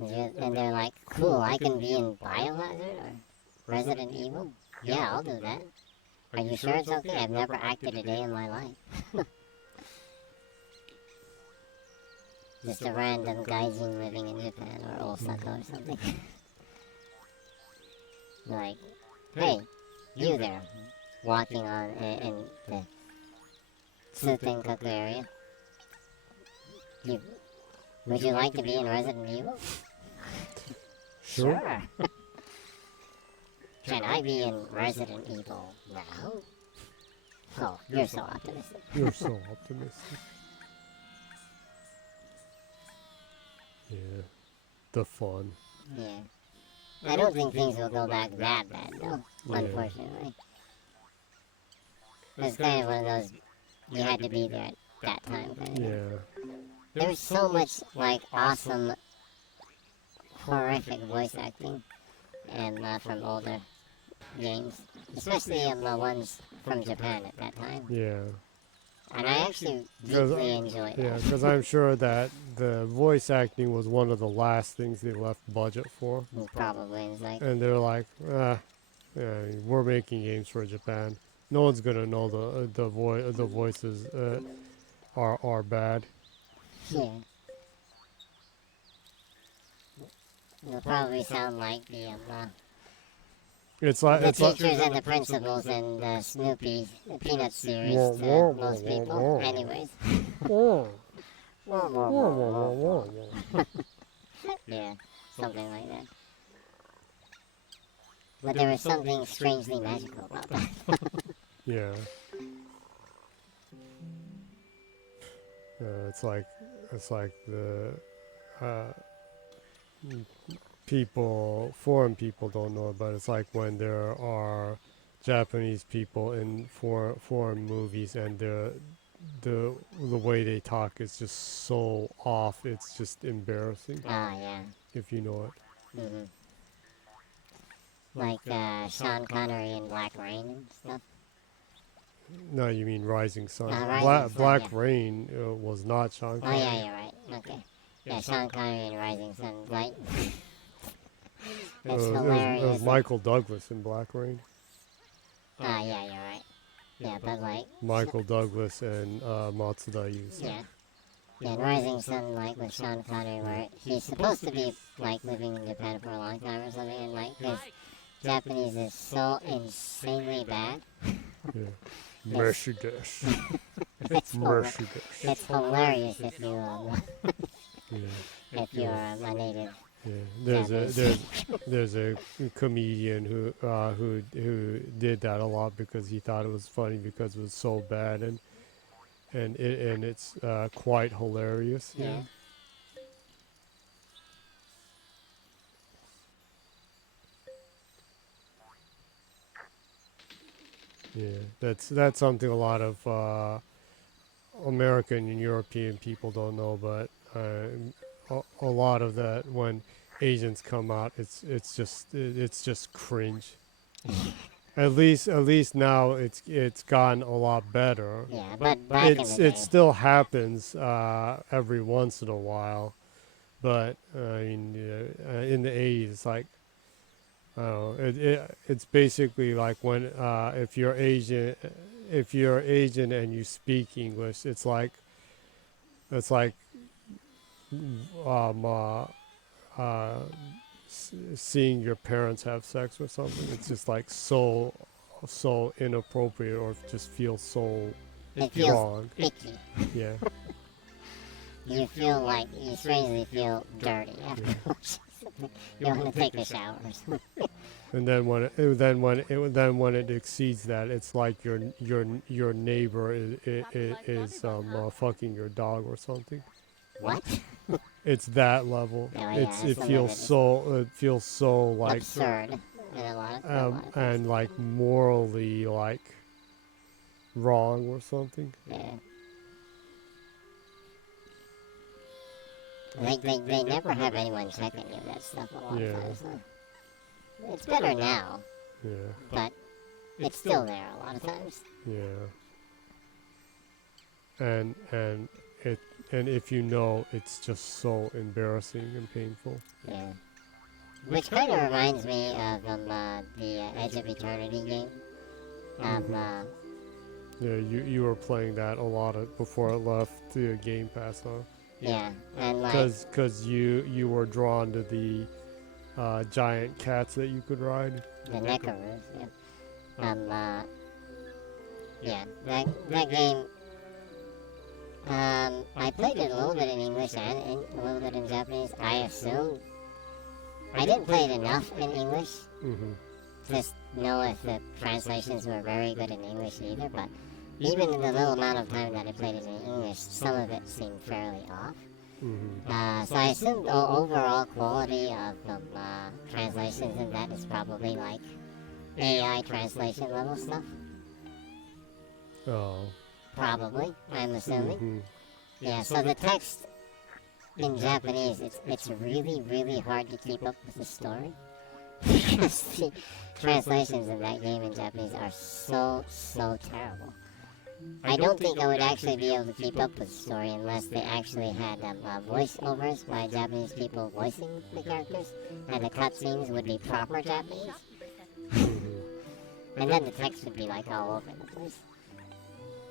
And they're like, cool, I can be in Biohazard or Resident Evil? Yeah, I'll do that. Are you sure it's okay? I've never acted a day in my life. Just a random gaijin living in Japan or Osaka or something. Like, hey, you there, walking on in the Salt'n area. You, would you like to be in Resident Evil? Sure. Can I be in Resident Evil now? Oh, you're so optimistic. You're so optimistic. Yeah. The fun. Yeah. I don't think things will go back that bad, though, Yeah. unfortunately. It's kind of one of those, you had to be there at that time kind of thing. Yeah. There's so much, like, awesome, horrific voice acting and from older games, especially the ones from Japan at that time. Yeah. And I actually deeply enjoyed Yeah, that. because I'm sure that the voice acting was one of the last things they left budget for. Probably, it's like, And they're like, yeah, we're making games for Japan. No one's gonna know the voices are bad. yeah. It'll probably sound like It's like the it's like teachers and the principals in the Snoopy Peanut series to most people. Anyways. Yeah, something like that. But there was something strangely magical about that. yeah. It's like the uh, foreign people don't know, but it's like when there are Japanese people in foreign movies and the way they talk is just so off. It's just embarrassing Oh, yeah. if you know it. Mm-hmm. Like Sean Connery in Black Rain and stuff. No, you mean Rising Sun. Rising Sun, Black yeah. Rain was not Sean Oh, Connery. yeah, you're right. Okay. Yeah, Sean Connery in Rising Sun. Like, it's hilarious. It was Michael Douglas in Black Rain. Ah, yeah, you're right. Yeah, but like, Michael Douglas and Matsuda Yusa. yeah. Yeah, in Rising Sun, like with Sean Connery, where he's supposed to be like living in Japan for a long time or something, and like his Japanese is so insanely bad. Yeah. Mercedes. It's Mercedes. it's hilarious if you Yeah. if you're a native. Yeah. There's a comedian who did that a lot because he thought it was funny because it was so bad and it's quite hilarious. Yeah. Yeah, that's something a lot of American and European people don't know, but a lot of that when Asians come out, it's just cringe. At least now it's gotten a lot better. Yeah, but back in the day. It still happens every once in a while, but I mean in the 80s, it's like I don't know. It's basically like when if you're Asian and you speak English, it's like um, uh, uh, seeing your parents have sex or something. It's just like so inappropriate or just feels so It feels wrong. icky. Yeah. You feel like you strangely feel dirty afterwards. You want to take a shower or something. And then when it exceeds that, it's like your neighbor is fucking your dog or something. What? It's that level. Oh, yeah, It feels so like absurd. In a lot of and like morally like wrong or something. yeah. They never have anyone check any of that stuff a lot of times. So it's better now, Yeah. but it's still there a lot of times. Yeah. And it, and if you know, it's just so embarrassing and painful. Yeah. Which kind of reminds me of the Edge of Eternity game. Yeah, you were playing that a lot before it left the Game Pass, huh? Yeah, and like Because you were drawn to the giant cats that you could ride. the Neckaroo. Yeah. Yeah, that game. I played it a little bit in English and a little bit in Japanese. I assume I didn't play it enough in English Mm-hmm. to know if the translations were very good in English either. But even in the little amount of time that I played it in English, some of it seemed fairly off. Mm-hmm. So I assume the overall quality of translations in that is probably like AI translation level stuff. Oh. Probably, I'm assuming. Mm-hmm. Yeah, so the text in Japanese, it's really, really hard to keep up with the story. Because the translations in that game in Japanese are so terrible. I don't think I would actually be able to keep up with the story unless they actually had voiceovers by Japanese people voicing the characters, and the cutscenes would be proper Japanese. And then the text would be like all over the place.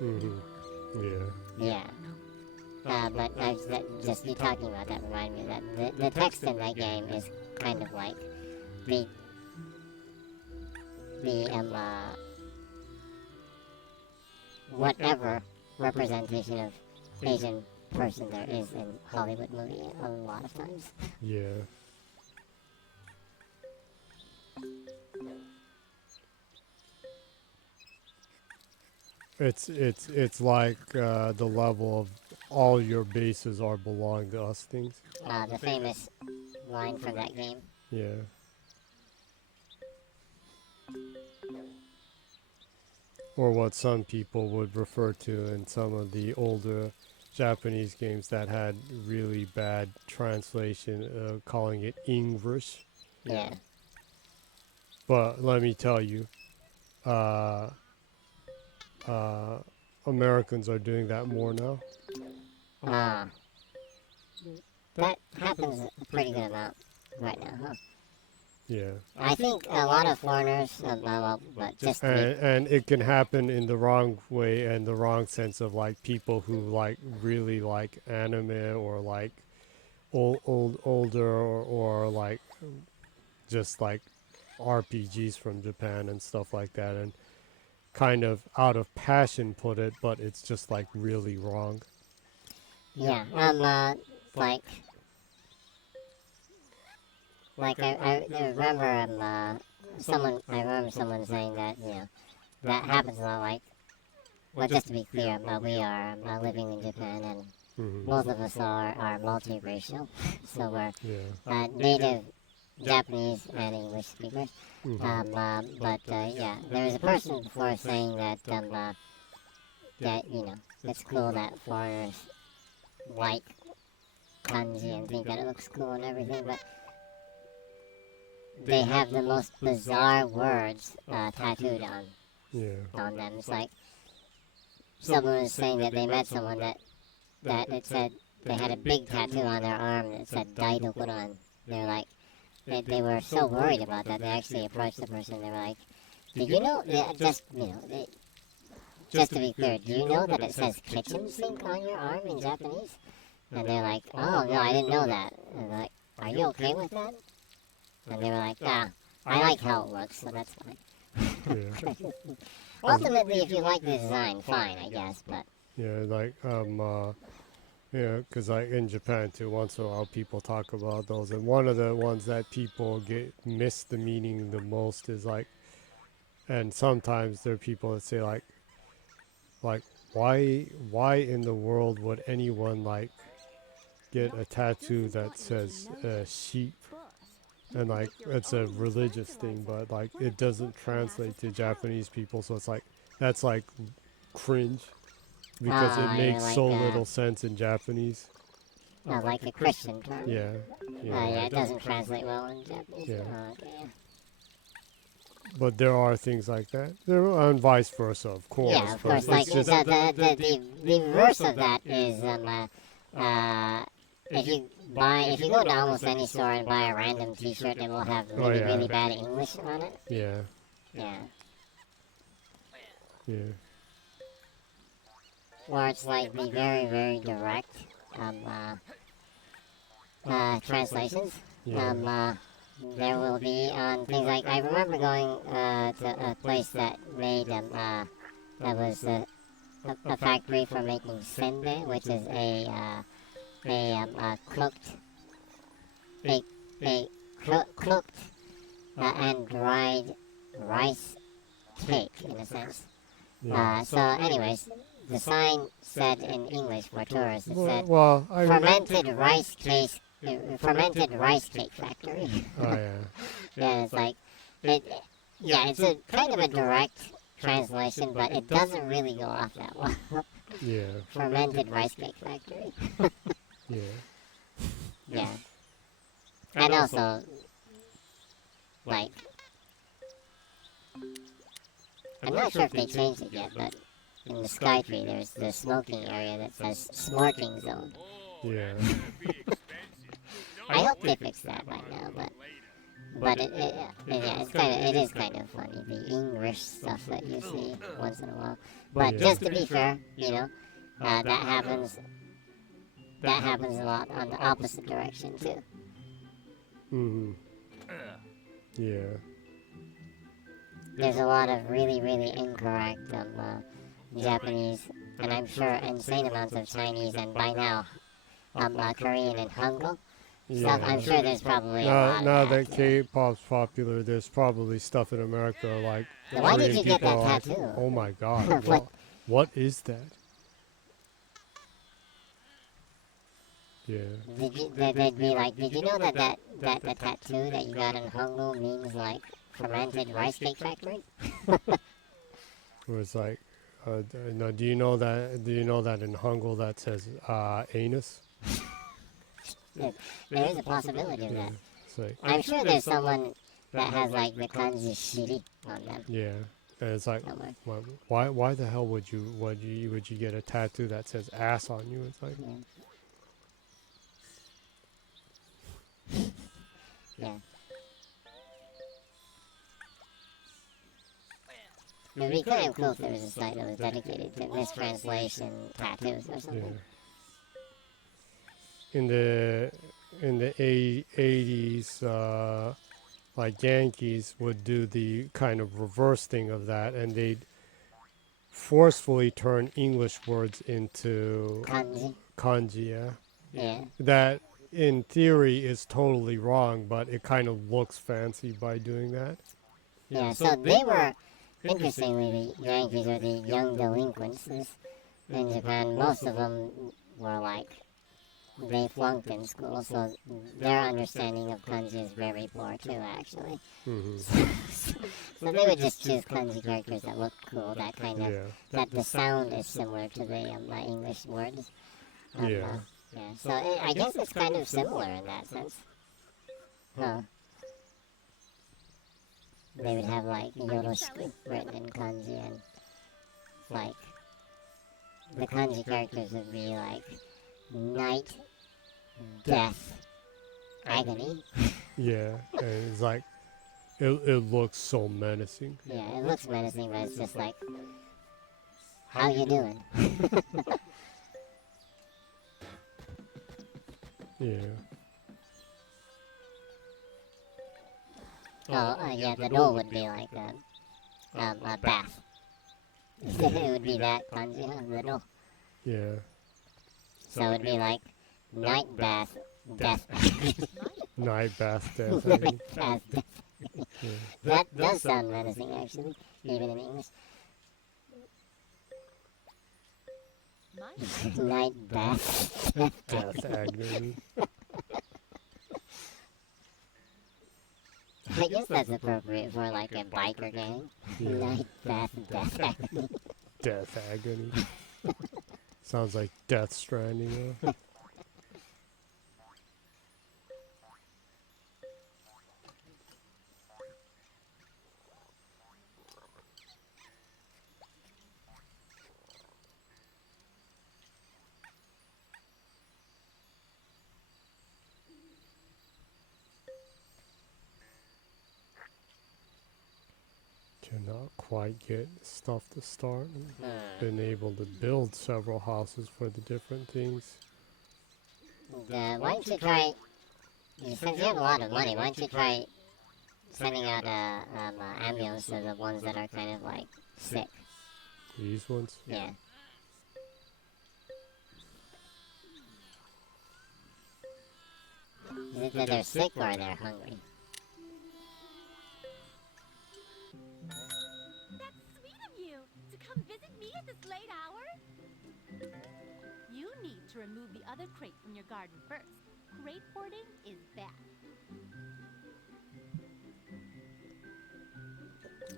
Mm-hmm. Yeah. Yeah. But just you talking about that reminded me that the text in that game is kind of like the whatever representation of Asian person there is in Hollywood movie a lot of times. Yeah. It's like the level of all your bases are belong to us things. The famous line from that game. Yeah. Or what some people would refer to in some of the older Japanese games that had really bad translation, calling it English. Yeah. But let me tell you, uh, uh, Americans are doing that more now. Ah. That happens a pretty good amount right now, huh? Yeah. I think a lot of foreigners, but just to And it can happen in the wrong way and the wrong sense of like people who like really like anime or like older or like just like RPGs from Japan and stuff like that, and kind of out of passion put it, but it's just like really wrong. yeah, like I remember I remember someone saying that that happens a lot. Like, well, just to be clear, we are living in Japan, and Mm-hmm. most of us are multiracial, so we're Yeah. native Japanese and English speakers. Mm-hmm. But yeah, there was a person before saying that that it's cool that foreigners like kanji and think that it looks cool and everything, but they have the most bizarre words tattooed Yeah. on them. It's like someone was saying that they met someone that it said they had a big tattoo on their arm that said Daidokuran. They're like they were so worried about that they actually approached the person. They were like, "Did you know that just to be clear, do you know that it says kitchen sink on your arm in Japanese?" And they're like, "Oh no, I didn't know that." And they're like, "Are you okay with that?" And they were like, I like how it looks, so that's fine. Yeah. Ultimately, if you like the design, fine, I guess, but Yeah, like yeah, because like in Japan too, once in a while people talk about those, and one of the ones that people miss the meaning the most is like, and sometimes there are people that say like why in the world would anyone like get a tattoo that says sheep, and like it's a religious thing, but like it doesn't translate to Japanese people, so it's like that's like cringe because it you're makes like, so little sense in Japanese. like a Christian term. Yeah. Yeah, it doesn't translate well in Japanese. Yeah. Okay. but there are things like that. There and vice versa, of course. Yeah, of but course. Like it's just the reverse of that is if you go to almost any store and buy a random T-shirt, it will have Oh, really yeah. really bad English on it. yeah, Yeah, yeah, or it's like the very very direct translations. yeah. There will be things like I remember going to a place that made that was a factory for making sende, which is a cooked a a cooked and dried rice cake in a sense. yeah. So, anyways, the sign said in English for tourists, it said Well, I fermented rice cake factory. oh yeah, Yeah, it's like it. Yeah, it's a kind of a direct translation, but it doesn't really go off that well. yeah, Fermented rice cake factory. yeah. Yeah, and also like I'm not sure if they changed it yet, but in the Skytree there's the smoking area that says smoking zone. Oh, Yeah. that's gonna be expensive. I hope they fix that by now, but yeah, it is kind of funny the English stuff that you see once in a while. But Yeah. just to be fair, you know, that happens a lot on the opposite direction too. Mm-hmm. Yeah. There's a lot of really really incorrect Japanese, and I'm sure insane amounts of Chinese, and by now Korean and Hangul stuff. I'm sure there's probably a lot Now of that that. K-pop's popular, there's probably stuff in America like Why did Korean you get people that are like, tattoo? oh my god, What? what is that? Yeah. They'd be like, did you know that the tattoo that you got in Hangul means like fermented rice cake factory? Where it's like, no, do you know that? Do you know that in Hangul that says anus? There is a possibility of Yeah. that. It's like, I'm sure there's someone that has like the kanji shiri on them yeah. And it's like, somewhere. why the hell would you get a tattoo that says ass on you? It's like, Yeah. Yeah. It would be kind of cool if there was a site that was dedicated to mistranslation tattoos or yeah. something. In the 80s, like Yankees would do the kind of reverse thing of that, and they'd forcefully turn English words into Kanji. kanji. Yeah. Yeah. That in theory is totally wrong, but it kind of looks fancy by doing that. Yeah, so they were, interestingly, the Yankees are the young delinquents in Japan. Most of them were like, they flunked in school, so their understanding of kanji is very poor too, actually. Hmm. So they would just choose kanji characters that look cool, that kind of, Yeah. that the sound is similar to the English words. Yeah. Yeah, so I guess it's kind of similar in that sense. Huh. They would have like Yoroshiku written in kanji, and like the kanji characters would be like night, death, agony. Yeah. And it's like, it looks so menacing. Yeah, it looks menacing, but it's just like, how you doing? Yeah. Yeah, the no would be like a bath. It would be that kanji, huh? The no. Yeah. So it would be like night bath, death. Night bath death. Night bath, death. Yeah. That does sound menacing, actually, even in English. Nice. Night bath, Death agony. I guess that's appropriate for like a biker gang. Yeah. Night bath, death agony. Death agony. Sounds like Death Stranding. cannot quite get stuff to start. Hmm. Been able to build several houses for the different things. Why don't you try? Since you have a lot of money, why don't you try sending out a ambulance to the ones that are kind of like sick? These ones? Yeah. Is it that they're sick or they're hungry? That's sweet of you to come visit me at this late hour. You need to remove the other crate from your garden first. Crate hoarding is bad.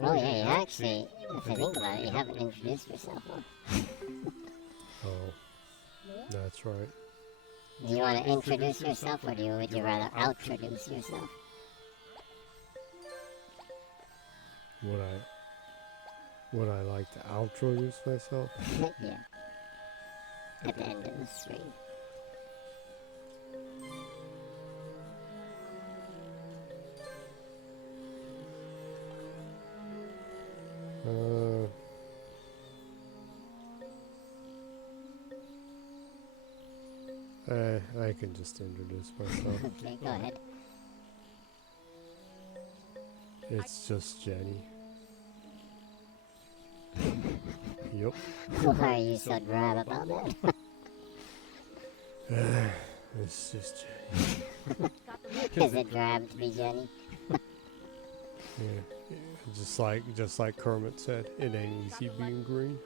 Oh yeah, you actually, if I think about it, you haven't introduced yourself. Oh, that's right. Do you want to introduce yourself, or would you rather outroduce yourself? Would I like to introduce myself? Yeah. At the end of the stream. I can just introduce myself. Okay, go ahead. It's just Jenny. Yup. Why are you so drab about that? It's just Jenny. Got the Is it drab to be Jenny? Yeah. Just like Kermit said, it ain't easy being green.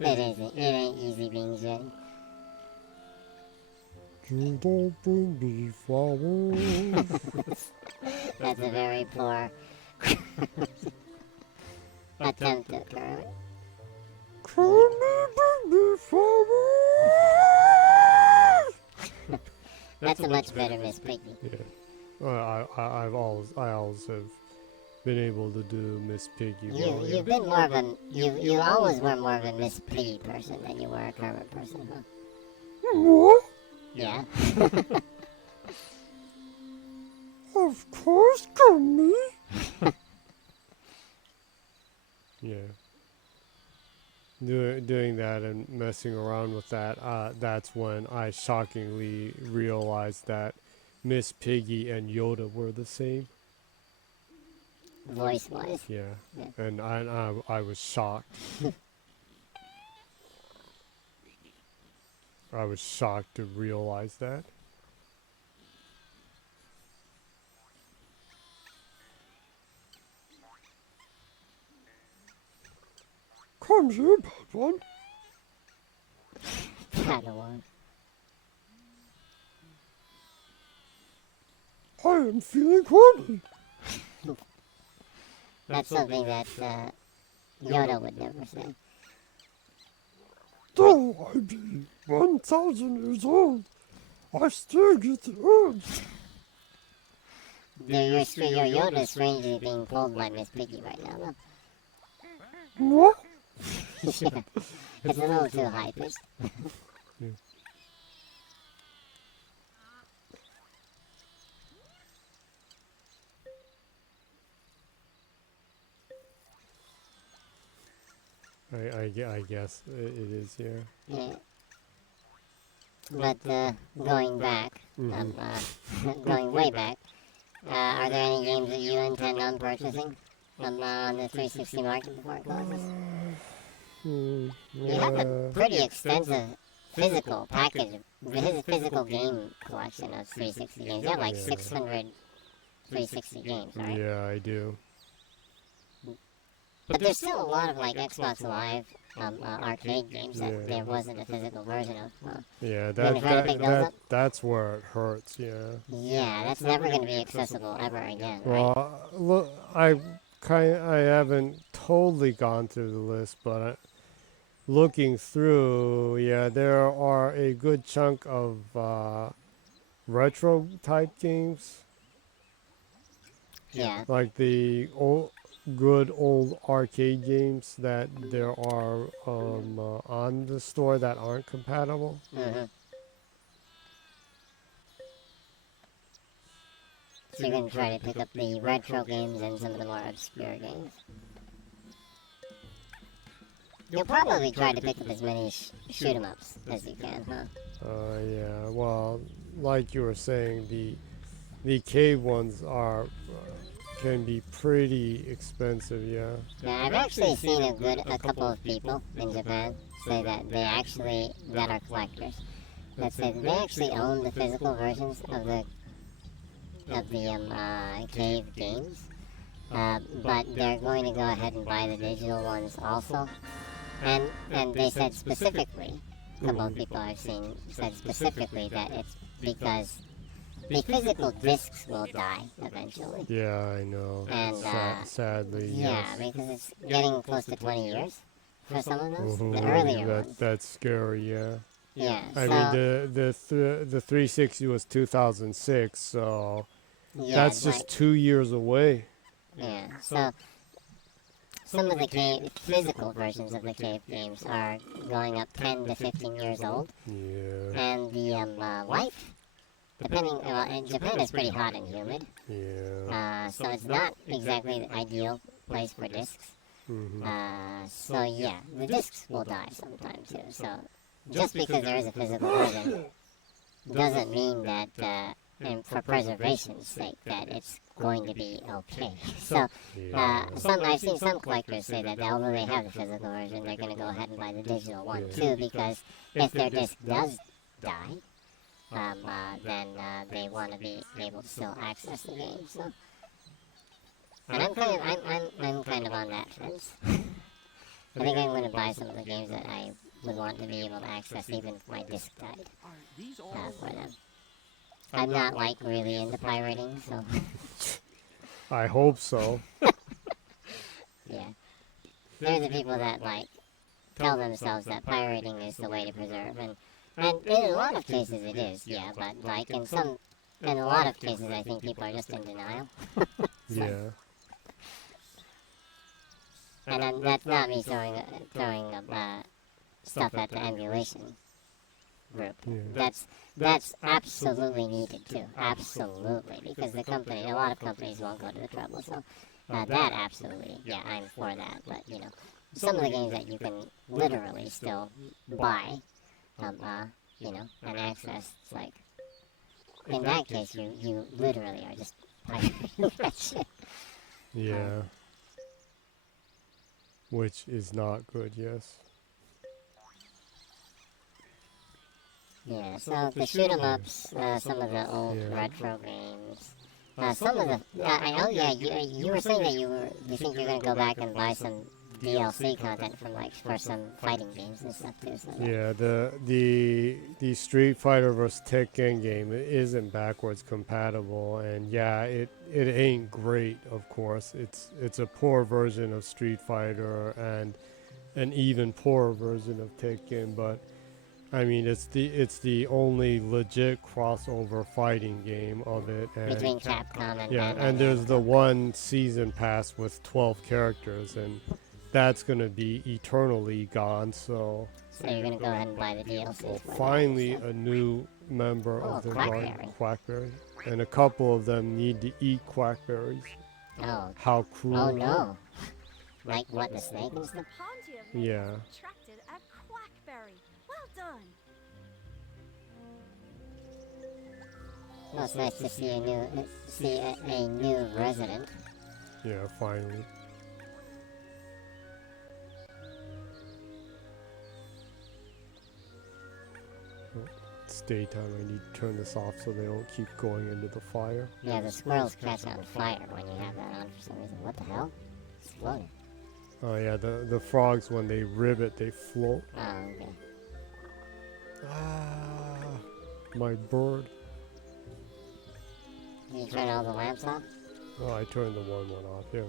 It isn't. It ain't easy being Jenny. You don't bring me flowers. That's a very poor attempt at Kermit. Kermit, bring me flowers. That's a much better Miss Piggy. Yeah. I always have been able to do Miss Piggy. You've been more of a you always were more of a Miss Piggy person than you were a Kermit person, huh? What? Yeah. Of course, Kermit. Yeah. Doing that and messing around with that, that's when I shockingly realized that Miss Piggy and Yoda were the same. Voice wise. Yeah. Yeah. And I was shocked. I was shocked to realize that. Come here, Padawan. Padawan. I am feeling horny. That's something that Yoda would never say. Though I be 1,000 years old, I still get the urge. Your Yoda's strangely being pulled by Miss Piggy right now, though. What? Yeah. It's a little too high pitched. I guess it is, yeah. Yeah. But going back, going way back, are there any games that you intend on purchasing on the 360 market before it closes? You have a pretty extensive physical package, physical game collection of 360 games. You have like 600 360 games, right? Yeah, I do. But there's still a lot of like Xbox Live arcade games that there wasn't a physical version of. Yeah, gonna try to pick those up? that's where it hurts, yeah. Yeah, that's never going to be accessible ever again, right? Well, look, I haven't totally gone through the list, but looking through, yeah, there are a good chunk of retro type games, Yeah. like the good old arcade games that there are on the store that aren't compatible. Mm-hmm. So you're going to try to pick up the retro games and some of the more obscure games. You'll probably try to pick up as many shoot 'em ups as you can, huh? Yeah. Well, like you were saying, the cave ones are can be pretty expensive. Yeah. Now, I've actually seen a couple of people in Japan say that that are collectors, that say that they actually own the physical versions of the cave games, but they're going to go ahead and buy the digital ones also. And they said specifically, a couple of people I've seen said specifically that it's because the physical discs will die eventually. Yeah, I know. And Sadly, yeah, yes. because it's getting close to 20 years for some of those, the Mhm. earlier ones. That's scary. Yeah. Yeah, I mean, the 360 was 2006, so yeah, that's just 2 years away. yeah. So some of the physical versions of the cave games are going up 10 to 15 years old, Yeah. and the life, depending, well, in Japan it's pretty hot and humid, Yeah. so it's not exactly the ideal place for discs. So yeah, the discs will die sometime too. So just because there is a physical version doesn't mean that, and for preservation's sake, that it's going to be okay. So I've seen some collectors say that although they have the physical version, they're going to go ahead and buy the digital one too, because if their disc does die, then they want to be able to still access the game. So, and I'm kind of on that fence. I think I'm going to buy some of the games that I would want to be able to access even if my disc died for them. I'm not like really into pirating, so I hope so. yeah. There's the people that like tell themselves that pirating is the way to preserve, and in a lot of cases it is, yeah. But like in a lot of cases, I think people are just in denial. Yeah. And that's not me throwing stuff at the emulation group. Yeah. That's absolutely needed too, absolutely, because a lot of companies won't go to the trouble. So that absolutely, yeah, I'm for that. But some of the games that you can literally still buy, and access, it's like in that case, you literally are just pirating that shit. Yeah. Which is not good, yes. Yeah, so the shoot 'em ups, some of the old retro games, some of the, oh yeah, you were saying that you think you're gonna go back and buy some DLC content for some fighting games and stuff too. So Yeah, the Street Fighter vs. Tekken game isn't backwards compatible, and yeah, it ain't great. Of course, it's a poor version of Street Fighter and an even poorer version of Tekken, but I mean it's the only legit crossover fighting game of it, and between Capcom and yeah, Bandai and there's the one season pass with 12 characters, and that's gonna be eternally gone. So you're gonna go ahead and buy the DLC. finally a new member of the Quackberry. Quackberry, and a couple of them need to eat quackberries. Oh. How cruel! Oh no. Like what, the snake and stuff? Yeah. Attracted a quackberry. Well done. Well, it's nice to see a new resident. Yeah, finally. It's daytime. I need to turn this off so they don't keep going into the fire. Yeah, the squirrels catch on fire when you have that on for some reason. What the hell? It's floating. Oh yeah, the frogs when they ribbit, they float. Oh, okay. Ah, my bird. You turn all the lamps off? Oh, I turned the one off. Here.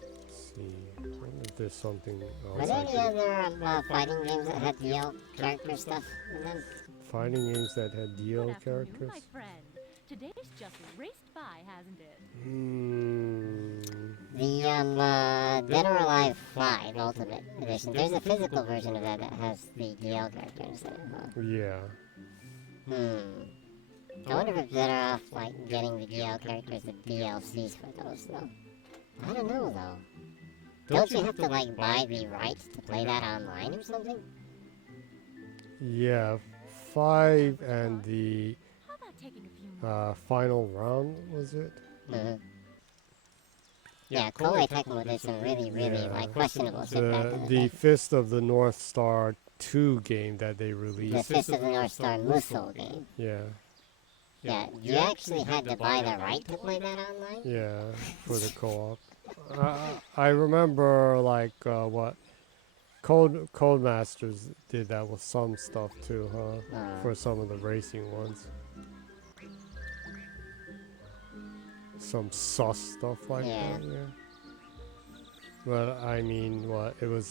Let's see. I wonder if there's something Were else there I any can... other fighting games that had DL character stuff in them? Fighting games that had Good DL afternoon, characters? my friend. Today's just raced by, hasn't it? The Dead or Alive 5 Ultimate Edition. There's a physical version of that has the DL characters in it, huh? Yeah. I wonder if it's better off, like, getting the DL characters the DLCs for those, though. I don't know, though. Don't you have to, like, buy the rights to play that online or something? Yeah, 5 and the How about taking a few more? final round, was it? Mm-hmm. Yeah, Koei Tecmo did some really, Yeah. like, questionable shit back in the The day. Fist of the North Star 2 game that they The released. Fist of the North Star Musou game. Yeah, Yeah, you actually had to buy the right to play that online? yeah, for the co-op. I remember like what Codemasters did that with some stuff too, huh? For some of the racing ones. Some sus stuff like Yeah. that, yeah. But I mean, what it was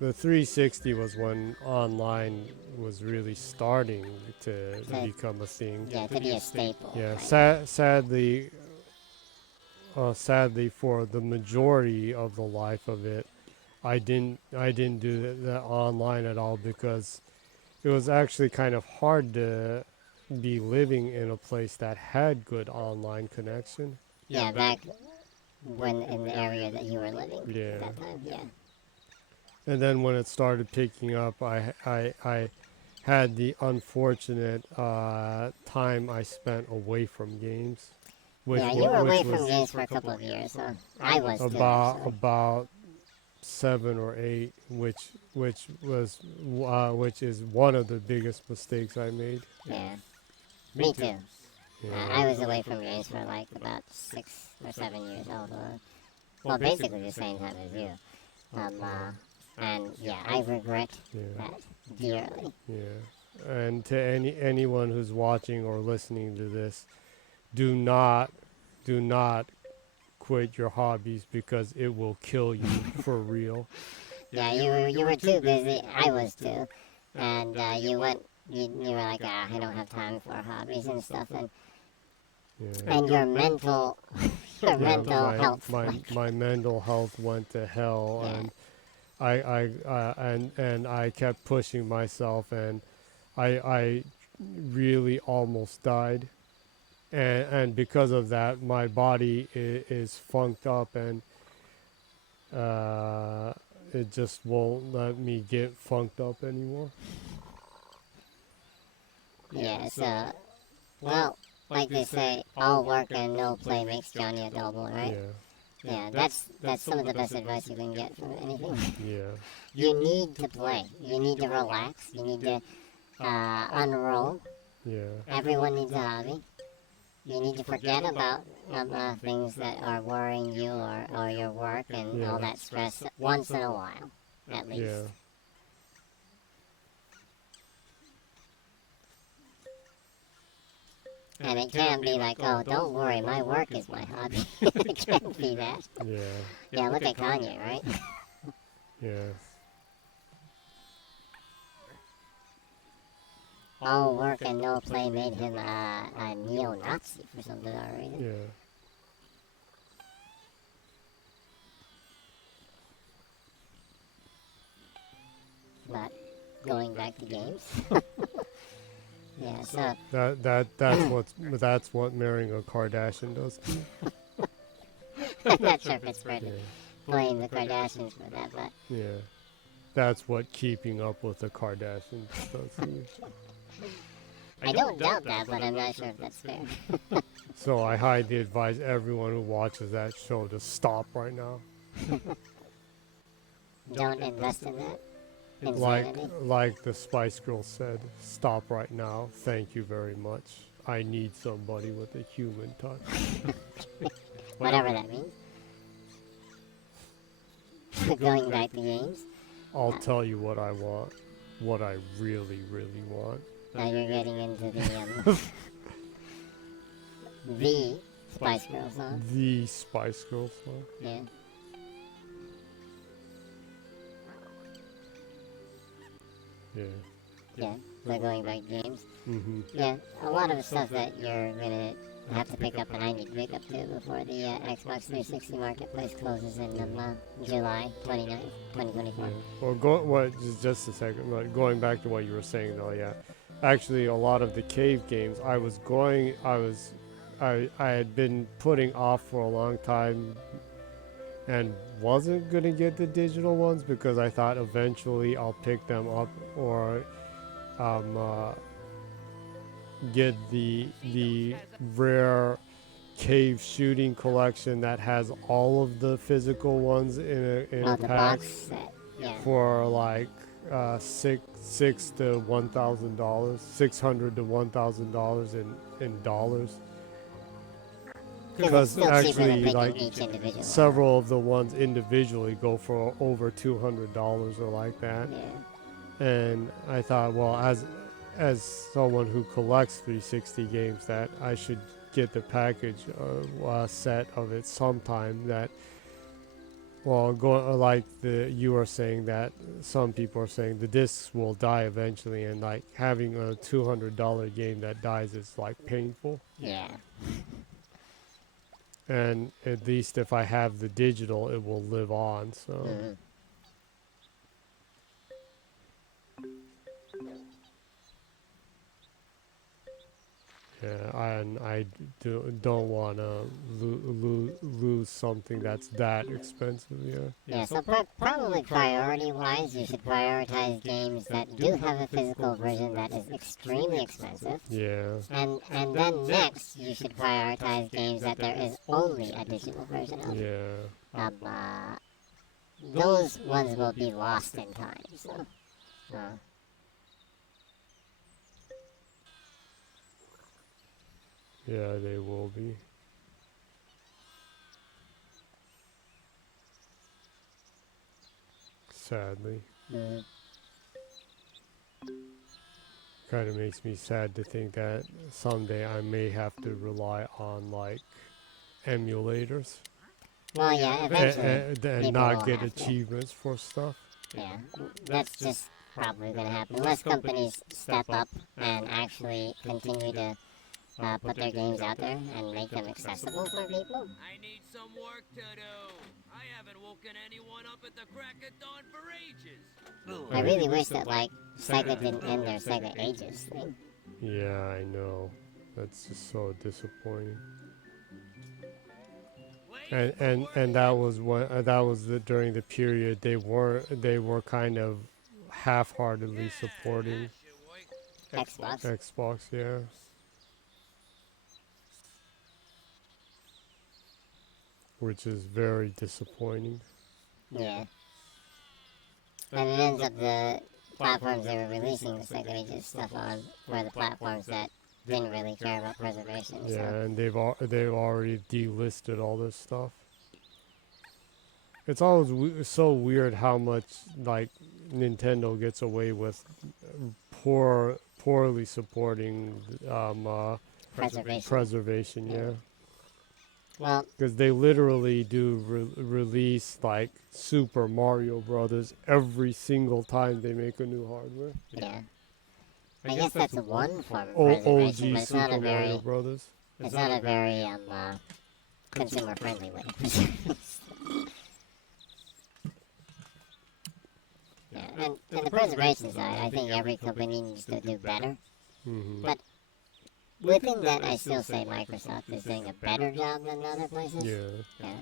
the 360 was when online was really starting to become a thing. Yeah, to be a staple. Yeah, Right? sadly for the majority of the life of it, I didn't do that online at all because it was actually kind of hard to be living in a place that had good online connection. Yeah, back when in the area that you were living Yeah. at that time, yeah. And then when it started picking up, I had the unfortunate time I spent away from games. Yeah, you were away from games for a couple of years, huh? I was too, about actually. about 7 or 8, which is one of the biggest mistakes I made. Yeah. Me too. Yeah. I was away from games for like about 6 or 7 years also. Well, basically the same time as you. And yeah, I regret Yeah. that dearly. Yeah. And to anyone who's watching or listening to this, do not quit your hobbies because it will kill you for real. Yeah, you were too busy. I was too. And you were like, I don't have time for hobbies and stuff. Yeah. And your mental, your mental my, health. my mental health went to hell, Yeah. and and I kept pushing myself, and I really almost died, and because of that, my body is funked up, and it just won't let me get funked up anymore. Yeah, so, well, like they say, all work and no play makes Johnny a double, right? Yeah, that's some of the best advice you can get from anything. Yeah. You need to play. You need to relax. You need to unroll. Yeah. Everyone needs a hobby. You need to forget about things that are worrying you or your work and all that stress once in a while, at least. Yeah. And it can't be like, oh, don't worry, my work is my hobby. It can't be that. Yeah. Yeah, look at Kanye, right? Yeah. All work and no play made him a neo-Nazi for some bizarre reason. Yeah. But going back to games. Yeah, so That's what marrying a Kardashian does to you. I'm not sure if it's fair to Yeah. blame the Kardashians for that, but Yeah. That's what keeping up with the Kardashians does to you. I don't doubt that, but I'm not sure if that's fair. So I highly advise everyone who watches that show to stop right now. Don't invest in that. Like Insanity. like the Spice Girls said, stop right now. Thank you very much. I need somebody with a human touch. Whatever that means. Going back to games. I'll tell you what I want. What I really, really want. Now you're getting into the Spice Girls song. The Spice Girls song. Yeah. Yeah. Yeah. So going back to games. Mm-hmm. Yeah, a lot of the stuff that you're gonna have to pick up, and I need to pick up too before the Xbox 360 marketplace closes in July 29th, 2024. Well, just a second. But going back to what you were saying, though, yeah, actually a lot of the cave games I had been putting off for a long time and wasn't gonna get the digital ones because I thought eventually I'll pick them up or um, uh, get the rare cave shooting collection that has all of the physical ones in a The pack box set. Yeah. for like six to $1,000, $600 to $1,000 in dollars. Because it's Because still cheaper than actually, picking like each individual one. several of the ones individually go for over $200 or like that. Yeah. And I thought, well, as someone who collects 360 games, that I should get the package set of it sometime. That well, like you were saying that some people are saying the discs will die eventually, and like having a $200 game that dies is like painful. Yeah. And at least if I have the digital, it will live on. So. Mhm. Yeah, and don't want to lose something that's that expensive. Yeah. Yeah, so probably priority-wise, you should prioritize games that do have a physical version that is extremely expensive. Yeah. And then next, you should prioritize games that there is only a digital version of. Yeah. Those ones will be lost in time, so... Yeah, they will be. Sadly. Mm. Kind of makes me sad to think that someday I may have to rely on like emulators Well, yeah, eventually. and people not will get have to. achievements for stuff. Yeah, that's just probably going to happen. Unless companies step up and actually continue to put their games out there and make them accessible for people. I need some work to do. I haven't woken anyone up at the crack of dawn for ages. I really wish that, like, Sega didn't end their Sega Ages thing. Yeah, I know. That's just so disappointing. And that was during the period they were kind of half-heartedly supporting Xbox. Xbox, yeah. Which is very disappointing. Yeah. And it ends up the platforms they were releasing the Sega Ages stuff on were the platforms that didn't really care about preservation. Yeah, So. and they've already delisted all this stuff. It's always so weird how much like Nintendo gets away with poorly supporting preservation. Yeah. Well, because they literally do release like Super Mario Brothers every single time they make a new hardware. yeah. I guess that's one form of OG preservation, but it's not Super a very, Mario Brothers. it's not a very consumer-friendly way to preserve. Yeah, and the preservation side, I think every company needs to do better. Mm-hmm. But within that, I still say Microsoft is doing a better job than other places. Yeah.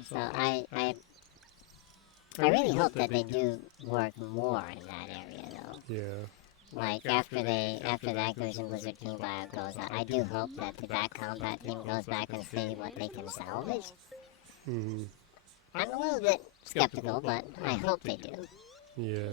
So I really hope that they do work more in that area, though. Yeah. Like after the Activision Blizzard team buyout goes out, I do hope that the Back Combat team goes back and see what they can salvage. Mm-hmm. I'm a little bit skeptical, but I hope they do. Yeah.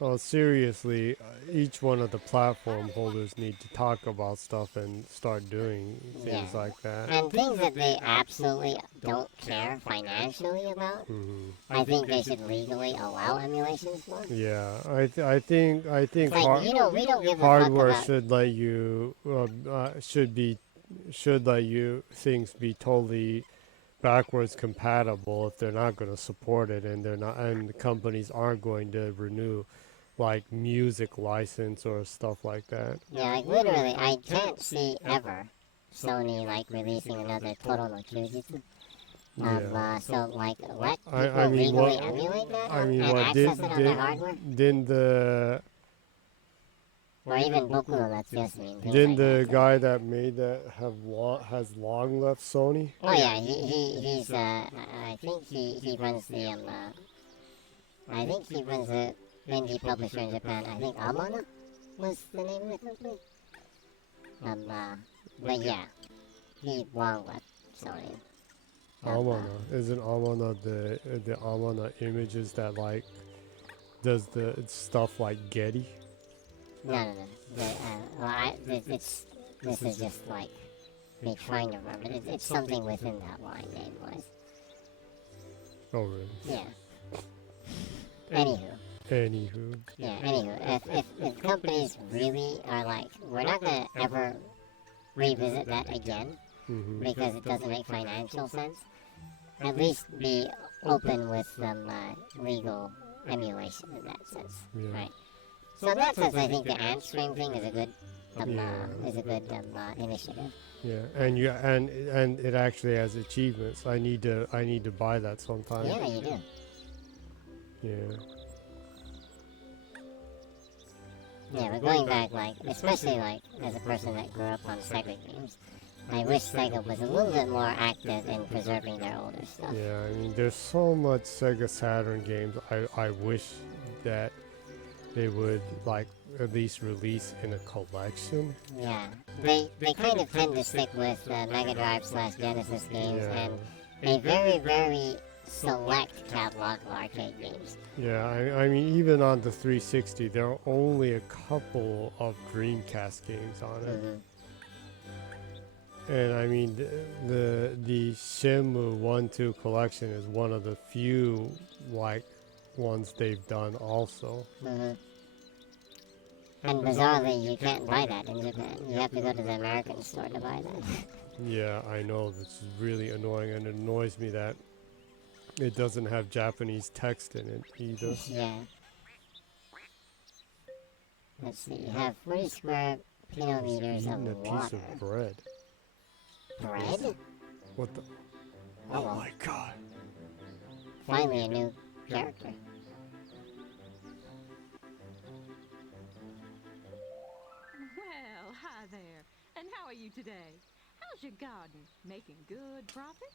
Well, seriously, each one of the platform holders need to talk about stuff and start doing things Yeah. like that. And things that they absolutely don't care financially about, Mm-hmm. I think they should legally allow emulations for. Yeah, I think Like, we don't give a fuck hardware about... should let you should let you things be totally backwards compatible if they're not going to support it and the companies aren't going to renew like music license or stuff like that. Yeah, like literally, I can't see ever Sony like releasing another Total no Kyujutsu. Yeah. So like, let people I mean, legally what- emulate that I mean, and what access it on their hardware? didn't Or even Boku no Natsuyoshi, things Didn't like the that. guy that made that has long left Sony? Oh yeah, he's I think he runs the I think he runs a indie publisher in Japan. I think Amana was the name of the company. But yeah, he long left Sony. Amana. Isn't Amana the Amana Images that like does the stuff like Getty? No. This is just like me trying to remember. It's something within that line name was. Oh really? Yeah. Anywho. Anywho. Yeah, anywho. If companies really are like, we're not gonna ever revisit that again because it doesn't make financial sense, at least be open with some legal emulation in that sense, Yeah. right? So in that sense, I think the answering thing is a good initiative. Yeah, and it actually has achievements. I need to buy that sometime. Yeah, you do. Yeah. Yeah, but going back, like, especially like as a person that grew up on Sega games, I wish Sega was a little bit more active in preserving their older stuff. Yeah, I mean, there's so much Sega Saturn games. I wish that they would like at least release in a collection. Yeah, they kind of tend to stick with Mega Drive / Genesis games Yeah. and a very, very select catalog of arcade games. Yeah, I mean, even on the 360, there are only a couple of Dreamcast games on it. And I mean, the Shenmue 1-2 collection is one of the few like ones they've done also. And bizarrely, you can't buy that in Japan. You have to go to the American store to buy that. Yeah, I know, this is really annoying, and it annoys me that it doesn't have Japanese text in it either. Yeah. Let's see, you have 40 square kilometers of Eating a water. piece of bread. Bread? What the? Oh, Oh my god. Finally a new character. Well, hi there. And how are you today? How's your garden? Making good profit?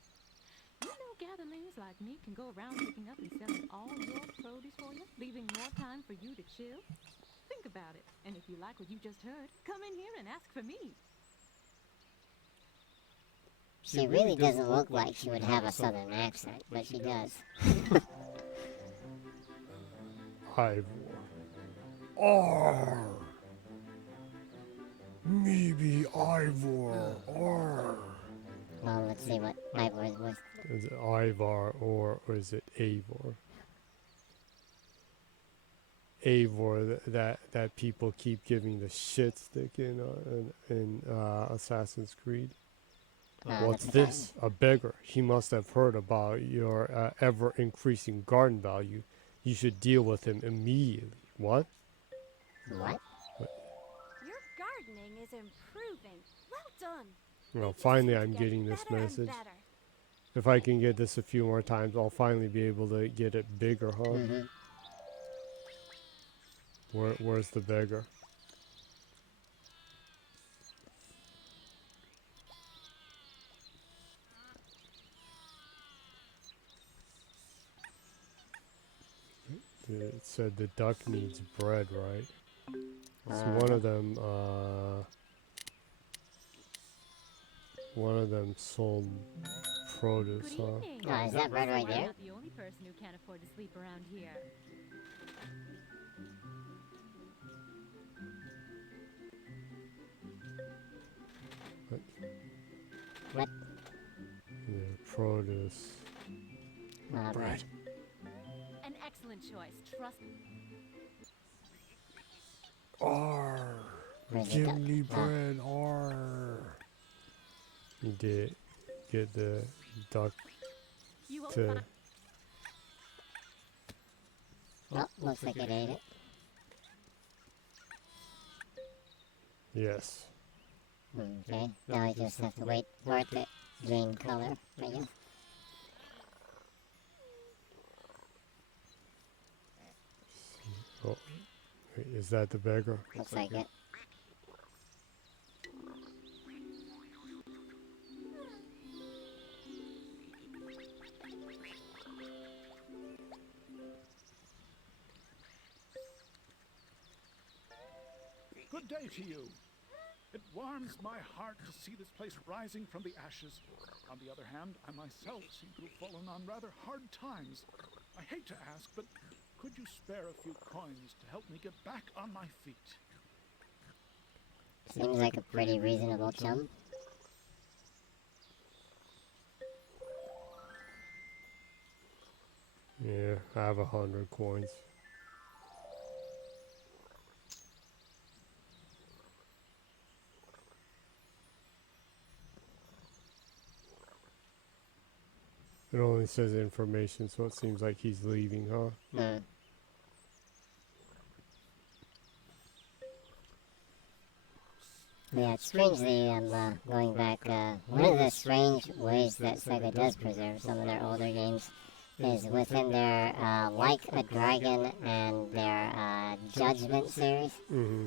You know gatherlings like me can go around picking up and selling all your produce for you, leaving more time for you to chill? Think about it. And if you like what you just heard, come in here and ask for me. She really doesn't look like she would have a southern accent, but she does. Ivor. Arr! Maybe Ivor. Arr! Well, let's see what Ivor's voice. Is it Ivar or is it Eivor? Eivor, that people keep giving the shit stick in Assassin's Creed. What's this? A beggar. He must have heard about your ever-increasing garden value. You should deal with him immediately. What? What? Your gardening is improving. Well done. Well, You just finally seem to I'm get getting this better and message. better. If I can get this a few more times, I'll finally be able to get it bigger, huh? Where's the beggar? It said the duck needs bread, right? It's one of them sold produce, Good huh? evening. Oh, is that bread right I'm there? not the only person who can't afford to sleep around here. What? Yeah, produce. Bread. An excellent choice. Trust me. Arr! Where's the Give duck? me bread, arr! You did get the duck You won't to... find Oh, looks like it ate it. Yes. Okay, now I just have to wait for it to gain color, I guess. Oh, wait, is that the beggar? Looks like it. good day to you. It warms my heart to see this place rising from the ashes. On the other hand, I myself seem to have fallen on rather hard times. I hate to ask, but could you spare a few coins to help me get back on my feet? Seems like a pretty reasonable chum. Yeah, I have 100 coins. It only says information, so it seems like he's leaving, huh? Hmm. Yeah, strangely, going back, one of the strange ways that Sega does preserve some of their older games is within their Like a Dragon and their Judgment series. Mm-hmm.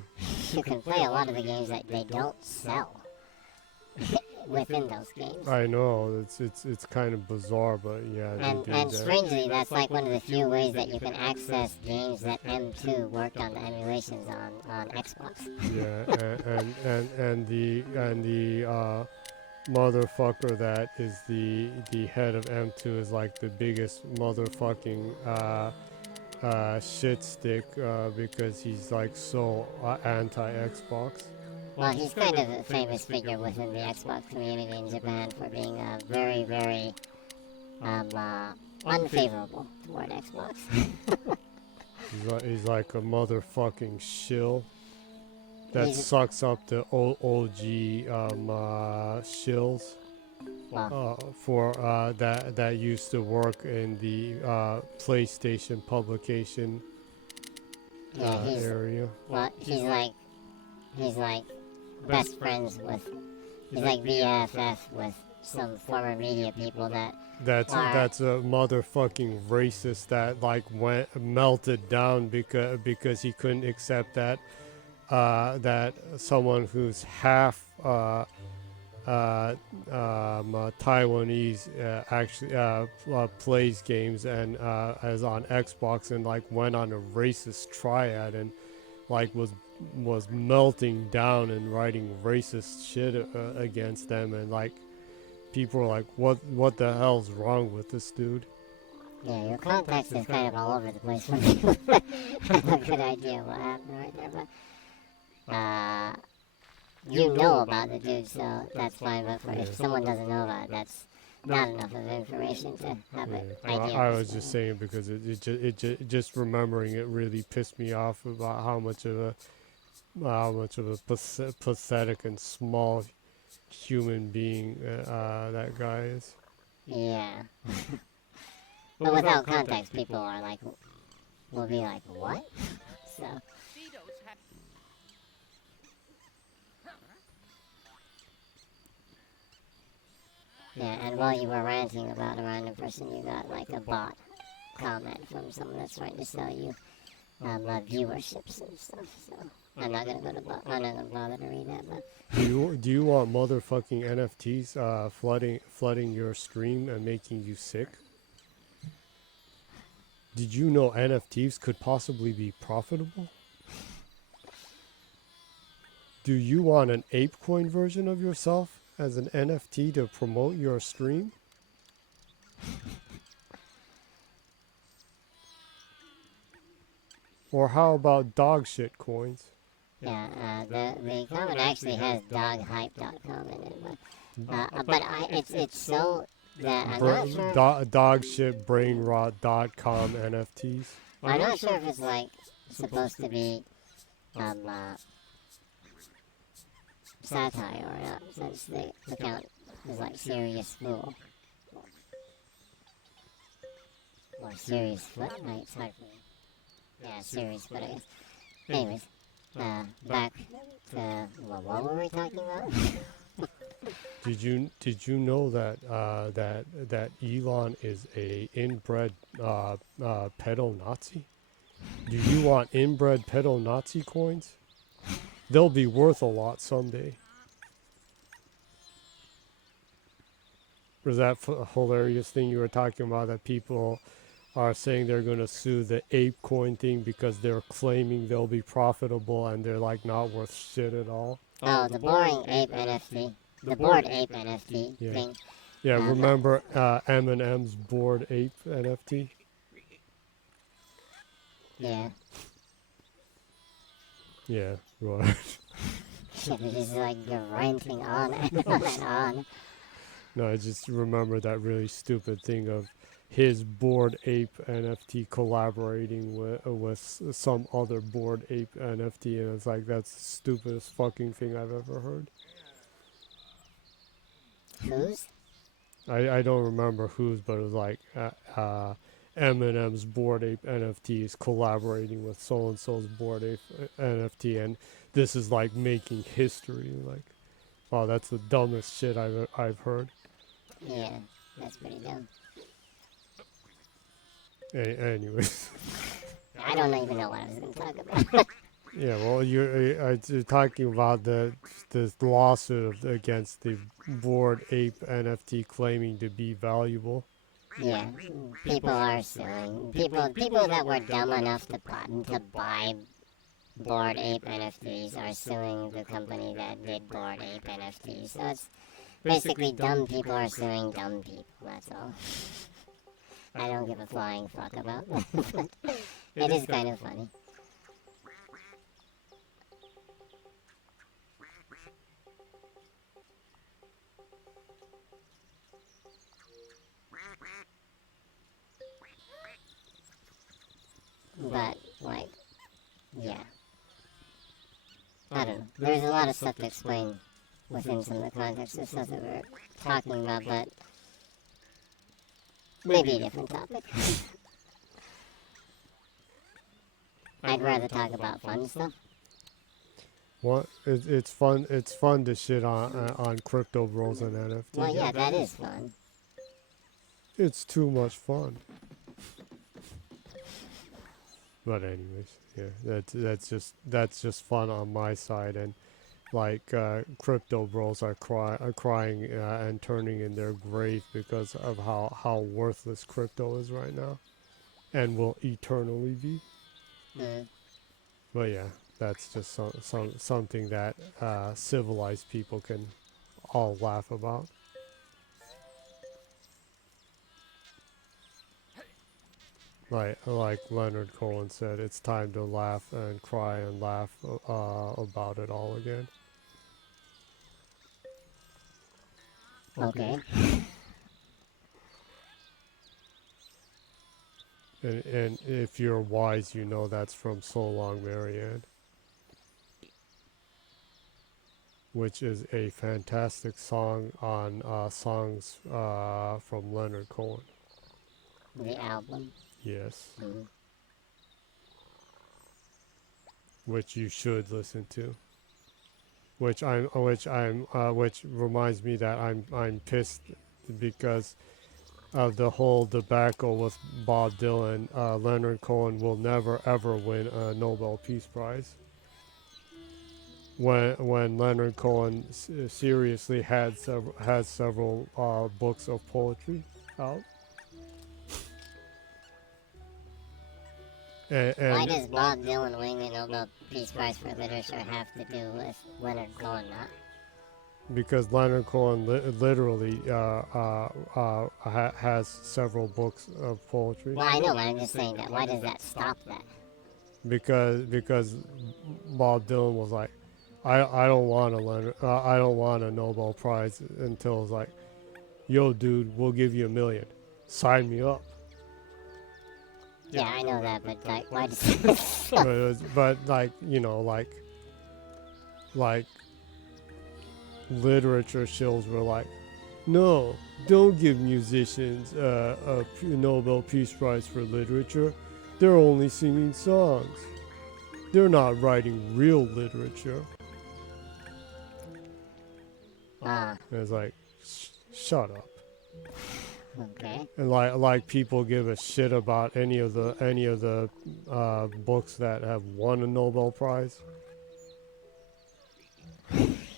You can play a lot of the games that they don't sell within those games. I know, it's kind of bizarre, but yeah, they do And that. strangely, that's like one of the few ways that you can access games that M2 worked on the emulations on Xbox. Yeah, and the motherfucker that is the head of M2 is like the biggest motherfucking shit stick because he's like so anti-Xbox. Well, he's kind of a famous figure within the Xbox community in Japan for being very, very unfavorable toward Xbox. He's like a motherfucking shill that He's- sucks up the OG shills Well, for that used to work in the PlayStation publication yeah, area. he's like best friends with, he's like BFF with some former media people that That's a motherfucking racist that like melted down because he couldn't accept that that someone who's half Taiwanese actually plays games and is on Xbox and like went on a racist triad and like was melting down and writing racist shit against them and like people are like what the hell's wrong with this dude? yeah, your context is kind of all over the place for me. I have a good idea what happened right there, but you know about the dude, so that's fine. But if someone doesn't know about it, that's not enough of information to have an idea. I was just saying because just remembering it really pissed me off about how much of a pathetic and small human being that guy is. Yeah. But without context, people are like, will be like, what? So. Yeah, and while you were ranting about a random person, you got like a bot comment from someone that's trying to sell you viewerships and stuff. So I'm not gonna I'm not gonna bother to read that. But Do you want motherfucking NFTs flooding your stream and making you sick? Did you know NFTs could possibly be profitable? Do you want an ApeCoin version of yourself as an NFT to promote your stream? Or how about dog shit coins? yeah, the comment actually has doghype.com in it, but it's so that I'm not sure. Dogshitbrainrot.com NFTs. I'm not sure if it's like supposed to be satire or not, since the account is like serious fool or serious foot. Right, it's hard for me. Yeah, serious foot, I guess. Anyways, back to what were we talking about? Did you know that that Elon is a inbred pedo Nazi? Do you want inbred pedo Nazi coins? They'll be worth a lot someday. Was that hilarious thing you were talking about that people are saying they're going to sue the ape coin thing because they're claiming they'll be profitable and they're like not worth shit at all. Oh, the boring ape NFT. The bored ape NFT Yeah. thing. Yeah, remember Eminem's Bored Ape NFT? Yeah. Yeah, right. Shit, it is like you're ranting on and on and on. No, I just remember that really stupid thing of his Bored Ape NFT collaborating with some other Bored Ape NFT, and it's like that's the stupidest fucking thing I've ever heard. Whose? I don't remember whose, but it was like Eminem's Bored Ape NFT is collaborating with so and so's Bored Ape NFT, and this is like making history. Like, wow, that's the dumbest shit I've heard. Yeah, that's pretty dumb. Anyways. I don't even know what I was going to talk about. Yeah, well, you're talking about this lawsuit against the Bored Ape NFT claiming to be valuable. Yeah, people are suing. People that were dumb enough to buy Bored Ape NFTs are suing the company that did Bored Ape NFTs. So it's basically dumb people are suing dumb people. That's all. I don't give a flying fuck about that. It is kind of funny. But, like, yeah. I don't know. There's a lot of stuff to explain within some of the context of stuff that we're talking about, but maybe a different topic. I'd rather talk about fun stuff. What? It's fun. It's fun to shit on crypto bros and NFT. Well, yeah, that is fun. It's too much fun. But anyways, yeah, that's just fun on my side, and like crypto bros are crying and turning in their grave because of how worthless crypto is right now, and will eternally be. Mm. But yeah, that's just something that civilized people can all laugh about. Like Leonard Cohen said, it's time to laugh and cry and laugh about it all again. Okay. And if you're wise, you know that's from So Long Marianne, which is a fantastic song on songs from Leonard Cohen. The album. Yes, Mm. which you should listen to. Which reminds me that I'm pissed because of the whole debacle with Bob Dylan. Leonard Cohen will never ever win a Nobel Peace Prize. When Leonard Cohen seriously has several books of poetry out. Why And does Bob Dylan winning the Nobel Peace Prize for Literature have to do with Leonard Cohen not? because Leonard Cohen literally has several books of poetry. Well, I know, but I'm just saying that. Why does that stop that? Because Bob Dylan was like, I don't want I don't want a Nobel Prize until it's like, yo, dude, we'll give you $1 million, sign me up. Yeah, I know that, but like, why does but like like literature shills were like, no, don't give musicians a Nobel Peace Prize for literature. They're only singing songs. They're not writing real literature. Ah, And it's like, shut up. okay. And like people give a shit about any of the books that have won a Nobel Prize.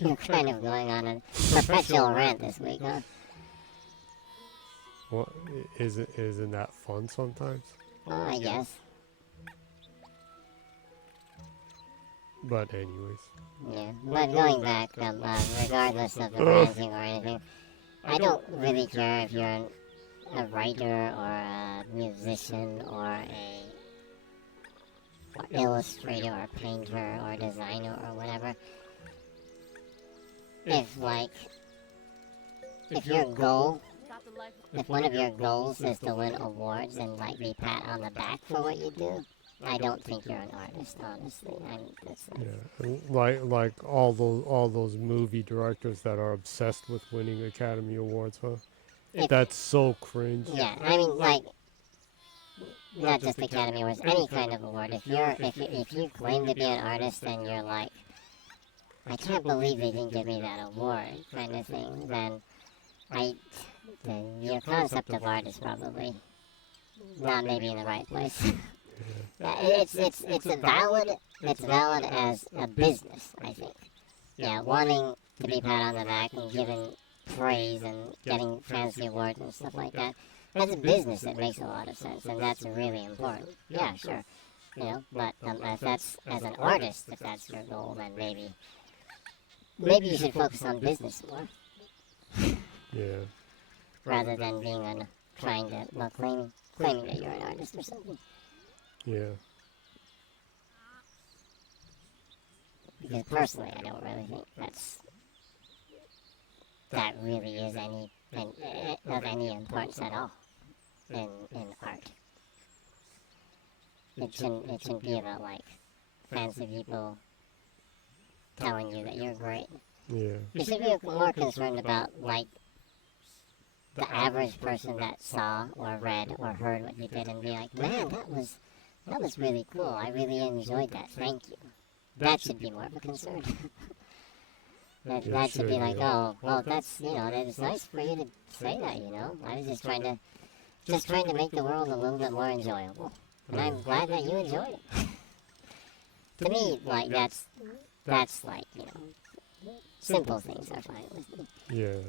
You're kind of going on a perpetual rant this week, huh? Well, isn't that fun sometimes? I guess. But anyways. Yeah. But going back, regardless of the ranking or anything, I don't really care if you're a writer or a musician or a illustrator or painter or designer or whatever. If your goal, if one of your goals is to win awards and like be pat on the back for what you do, I don't think you're an artist, honestly. Like all those movie directors that are obsessed with winning Academy Awards, huh? That's so cringe. Yeah, I mean, like, not just Academy Awards, any kind of award. If you claim to be an artist and you're like, I can't believe they didn't give me that award, kind of thing, then your concept of art is probably not maybe in the right place. It's valid as a business, I think. Yeah, wanting to be pat on the back and given praise and getting fancy awards and stuff like that. As a business, it makes a lot of sense, and that's really important. Yeah, sure. You know, but if that's as an artist, if that's your goal, then maybe you should focus on business more Yeah. rather than being on trying to claiming that you're an artist or something. Yeah. Because personally, I don't really think that really is of any importance at all in art. It shouldn't be about like fancy people telling you that you're great. Yeah. You should be more concerned about like the average person that saw or read or heard what you did and be like, man, that was really cool. I really enjoyed that. Thank you. That should be more of a concern. that should be like, oh, well, that's it's nice for you to say that. I was just trying to make the world a little bit more enjoyable, and I'm glad that you enjoyed it. To me, like that's like simple things are fine with me. Yeah.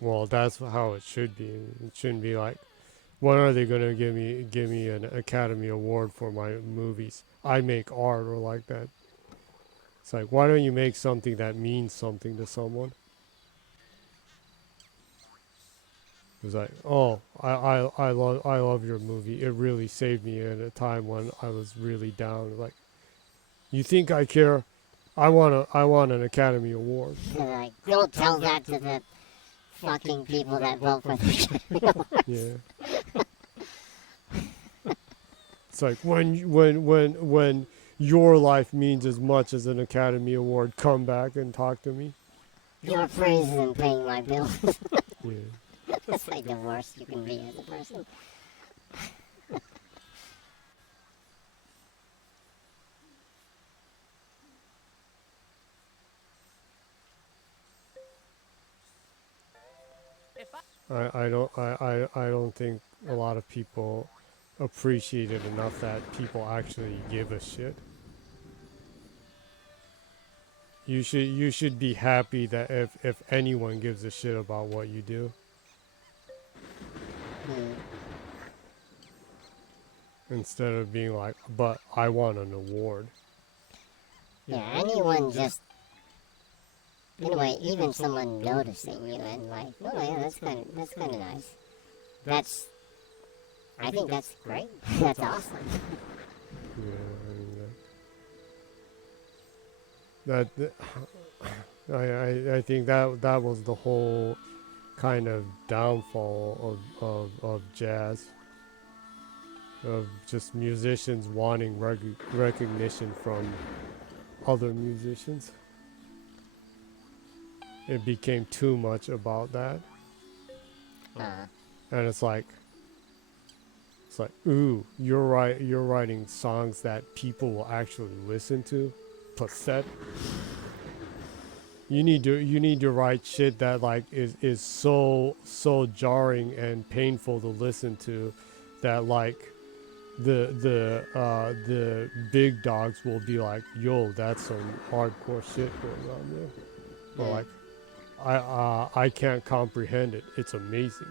Well, that's how it should be. It shouldn't be like, when are they gonna give me an Academy Award for my movies? I make art or like that. It's like, why don't you make something that means something to someone? It's like, oh, I love your movie. It really saved me at a time when I was really down. Like, you think I care? I want an Academy Award. Like, don't tell that to the fucking people that vote for the Academy Awards. Yeah. It's like when your life means as much as an Academy Award, come back and talk to me. Your praise isn't paying my bills. Yeah. That's like the worst you can be as a person. I don't think a lot of people appreciate it enough that people actually give a shit. You should be happy that if anyone gives a shit about what you do. Instead of being like, but I want an award. Yeah, anyone just, in a way, even someone noticing you and like, oh yeah, that's kind of nice. I think that's great. That's awesome. Yeah, I mean I think that was the whole kind of downfall of jazz, of just musicians wanting recognition from other musicians. It became too much about that, and it's like, ooh, you're writing songs that people will actually listen to. Pathetic. You need to write shit that like is so jarring and painful to listen to, that like the big dogs will be like, yo, that's some hardcore shit going on there. But like, I can't comprehend it. It's amazing.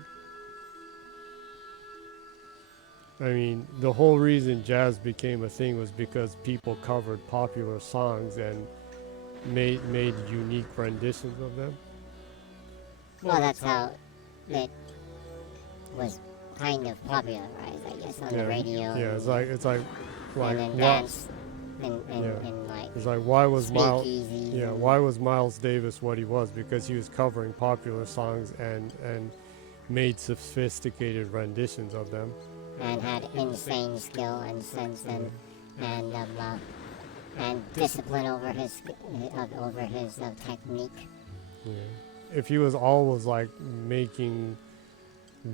I mean, the whole reason jazz became a thing was because people covered popular songs and made unique renditions of them. Well, that's how it was kind of popularized, I guess, on the radio. Yeah, and in what? dance, Yeah. in like It's like why was Miles? speakeasies. Yeah, and- why was Miles Davis what he was? Because he was covering popular songs and made sophisticated renditions of them. and had insane skill and sense and discipline over his technique. Yeah. If he was always like making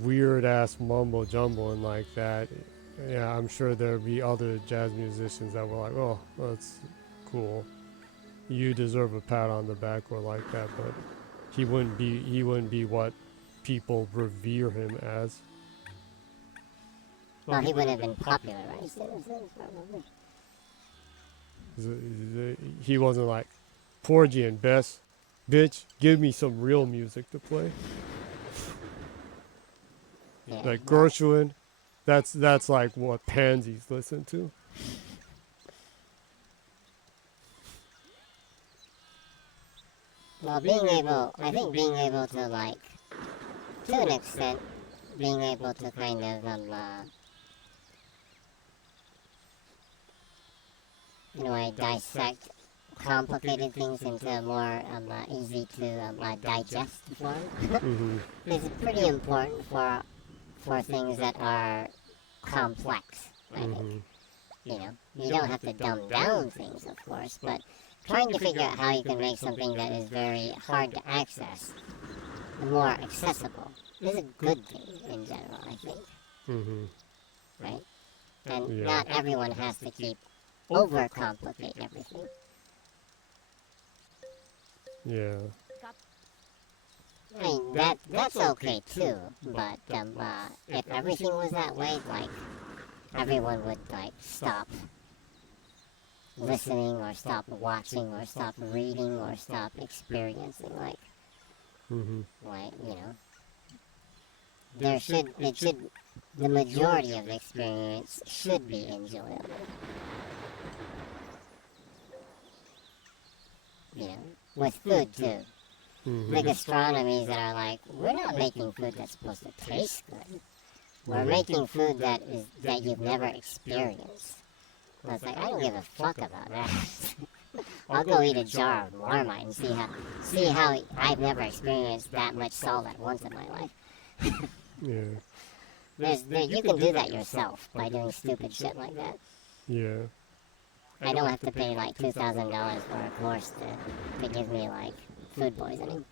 weird ass mumbo jumbo and like that, yeah, I'm sure there'd be other jazz musicians that were like, oh, that's cool. You deserve a pat on the back or like that, but he wouldn't be what people revere him as. Well, he would have been popularized in a sense, probably. He wasn't like Porgy and Bess, bitch, give me some real music to play. Yeah. Like Gershwin, that's like what pansies listen to. Well, I think being able to like, to an extent, being able to kind of dissect complicated things into a more easy to digest form Mm-hmm. is pretty important for things that are complex. I think. Mm-hmm. You don't have to dumb down things, of course, but trying to figure out how you can make something that is very hard to access more accessible is a good thing in general, I think. Mm-hmm. Right? And Yeah. not everyone has to keep overcomplicate everything. Yeah. I mean, that's okay too, but if everything was that way, like, everyone would, like, stop listening or stop watching or stop reading or stop experiencing, like, Mm-hmm. The majority of the experience should be enjoyable. With food too. Mm-hmm. The gastronomies that are like, we're not making food that's supposed to taste good. We're making food that you've never experienced. So it's like, I don't give a fuck about that. I'll go eat a jar of Marmite and see how I've never experienced that much salt at once in my life. Yeah. You can do that yourself by doing stupid shit like that. Yeah. I don't have to pay like $2,000 for a course to give me like food poisoning.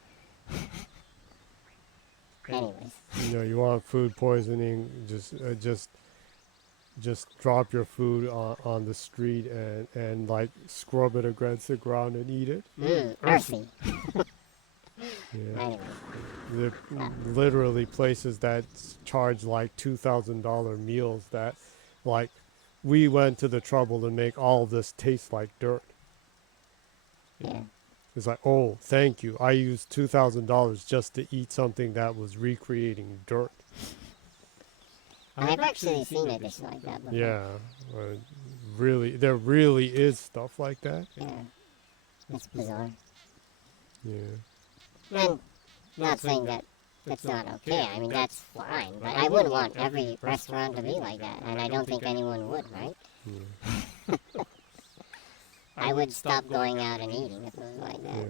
Anyways. You want food poisoning? Just drop your food on the street and like scrub it against the ground and eat it. Earthy. Yeah. Anyways. There literally places that charge like $2,000 meals that, like, we went to the trouble to make all of this taste like dirt. Yeah. It's like, oh, thank you. I used $2,000 just to eat something that was recreating dirt. I've actually seen a dish like that before. Yeah, there really is stuff like that. Yeah. That's bizarre. Yeah. And not saying that it's not okay. I mean, that's fine. But I wouldn't want every restaurant to be like that. And I don't think anyone would, right? Yeah. I would stop going out and eating if it was like that. Yeah.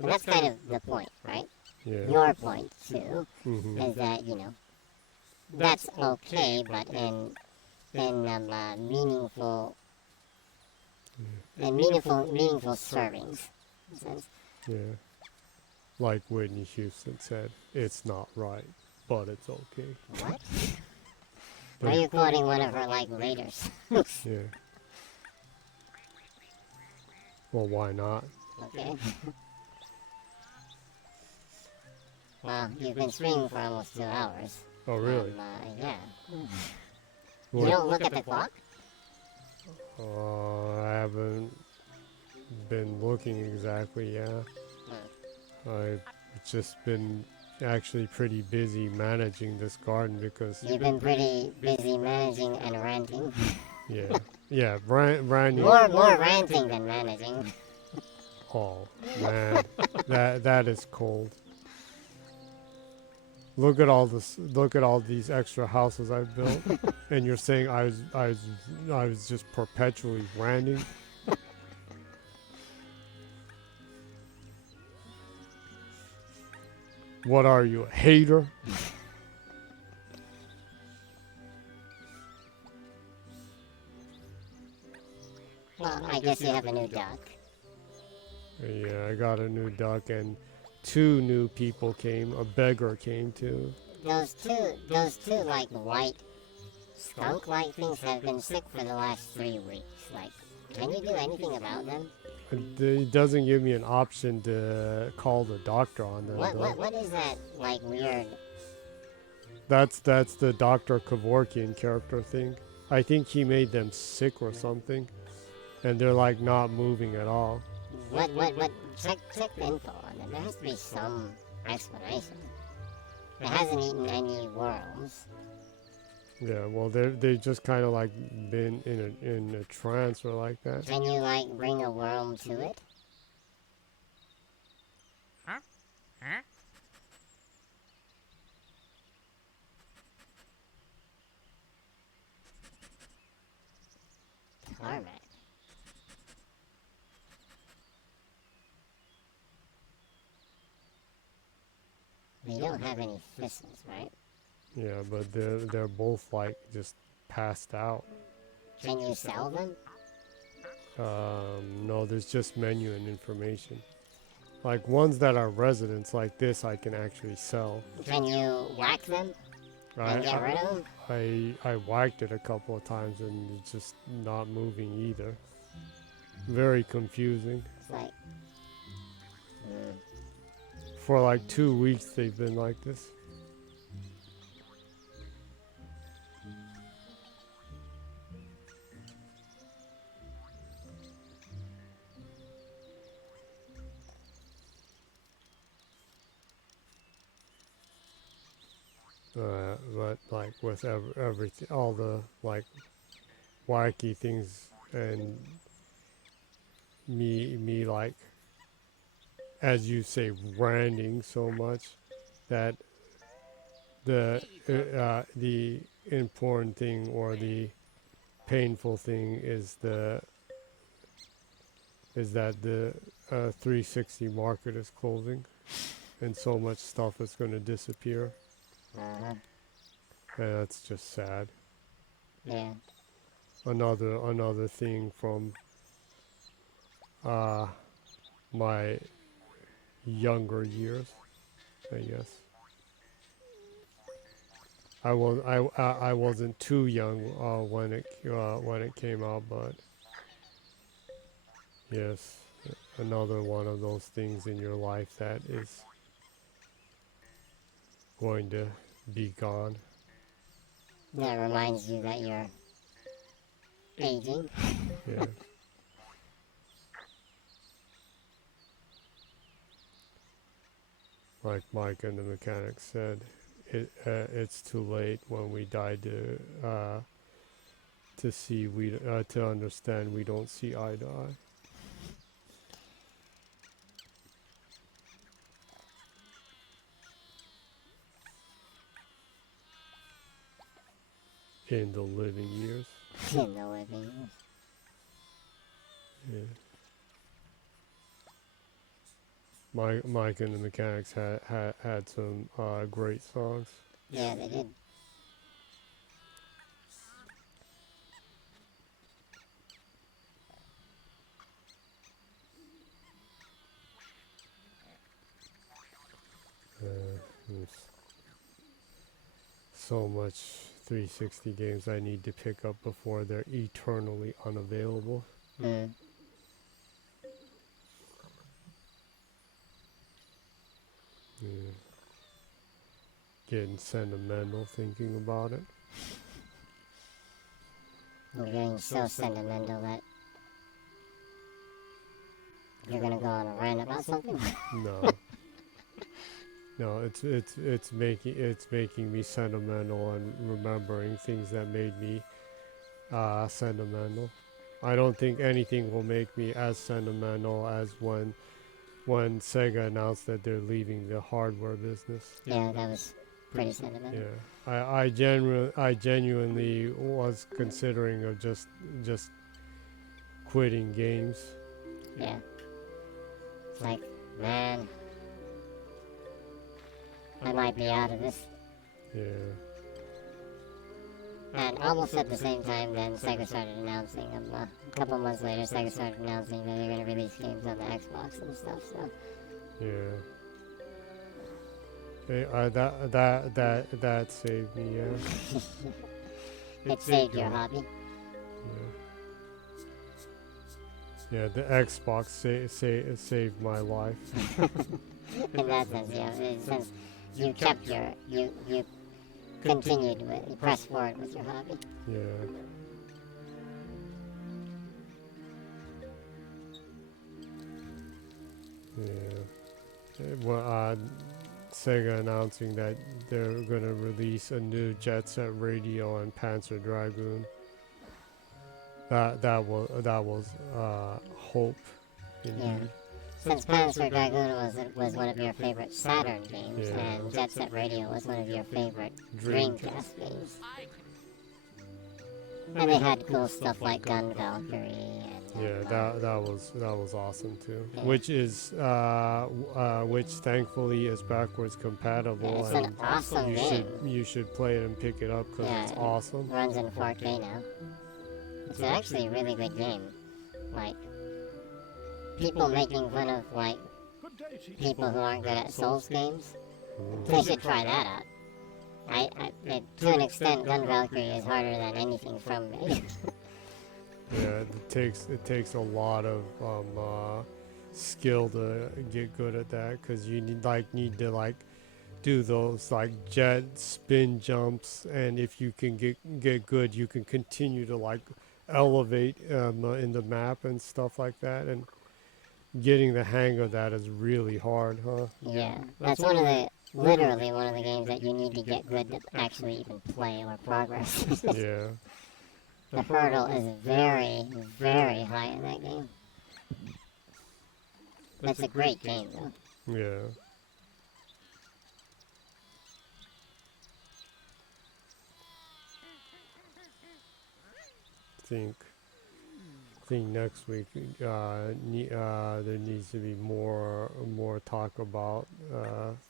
And that's kind of the point, right? Yeah. Your point, too, Mm-hmm. is that, that's okay, but in meaningful servings. In a sense. Yeah. Like Whitney Houston said, it's not right, but it's okay. What? Are you quoting one of her, like, later songs? Yeah. Well, why not? Okay. Well, you've been streaming for almost 2 hours. Oh, really? Yeah. Well, You don't look at the clock? I haven't been looking exactly, yeah. I've just been actually pretty busy managing this garden because You've been pretty busy managing and ranting. yeah, Randy. More ranting than managing. Oh man, that is cold. Look at all this. Look at all these extra houses I've built, and you're saying I was just perpetually ranting. What are you, a hater? Well, I guess you have a new duck. Yeah, I got a new duck and two new people came. A beggar came too. Those two like white skunk-like things have been sick for the last 3 weeks. Like, can you do anything about them? It doesn't give me an option to call the doctor on them. What is that like weird? That's the Dr. Kevorkian character thing. I think he made them sick or something, and they're like not moving at all. What? Check the info on them. There has to be some explanation. It hasn't eaten any worms. Yeah, well, they just kind of like been in a trance or like that. Can you like bring a worm to it? Huh? Huh? Tarmac. They don't have any thistles, right? Yeah, but they're both like just passed out. Can you sell them? No, there's just menu and information. Like ones that are residents like this, I can actually sell. Can you whack them and get rid of them? I whacked it a couple of times and it's just not moving either. Very confusing. It's like, For like 2 weeks they've been like this. But like with everything, all the like wacky things and me like, as you say, ranting so much that the important thing or the painful thing is that the 360 market is closing and so much stuff is going to disappear. And that's just sad. yeah. Another thing from my younger years, I guess. I wasn't too young when it came out, but yes, another one of those things in your life that is going to be gone. That reminds you that you're aging. Yeah. Like Mike and the mechanic said, it's too late when we die to see to understand we don't see eye to eye. In the living years. In the living years. Yeah. Mike and the Mechanics had some great songs. Yeah, they did. There's so much 360 games I need to pick up before they're eternally unavailable. Mm. Yeah. Getting sentimental thinking about it. You're getting so sentimental that you're gonna go on a rant about something? No. No, it's making me sentimental and remembering things that made me sentimental. I don't think anything will make me as sentimental as when Sega announced that they're leaving the hardware business. Yeah, that was pretty sentimental. Yeah, I genuinely was considering of just quitting games. Yeah. It's like, man, I might be out of this. Yeah, And almost at the same time, then Sega started announcing, a couple months later, Sega started announcing that they're going to release games on the Xbox and stuff, so. yeah. That saved me. Yeah. It saved your hobby. Yeah. Yeah, the Xbox saved my life. In that sense, yeah. Since you kept you continued with, you pressed forward with your hobby. Yeah. Yeah. Well, Sega announcing that they're gonna release a new Jet Set Radio and Panzer Dragoon. That was hope. Indeed. Yeah. Since Panzer Dragoon was one of your favorite Saturn games, Yeah. and Jet Set Radio was one of your favorite Dreamcast games, and they had cool stuff like Gun Valkyrie and Yeah, that was awesome too. Yeah. Which thankfully is backwards compatible, Yeah, it's an and awesome game. you should play it and pick it up because Yeah, it's awesome. runs in 4K now. It's actually a really good game. Like, people making fun of, like, Good day to you. people who aren't good at Souls games, Mm. they should try that out. To an extent, Gun Valkyrie is harder than anything from me. Yeah, it takes a lot of skill to get good at that because you need to do those like jet spin jumps, and if you can get good, you can continue to like elevate in the map and stuff like that, and getting the hang of that is really hard, huh? Yeah, that's literally one of the games that you need to get good to actually even play or progress. Yeah. The hurdle is very, very high in that game. It's a great game, though. Yeah. Think next week there needs to be more talk about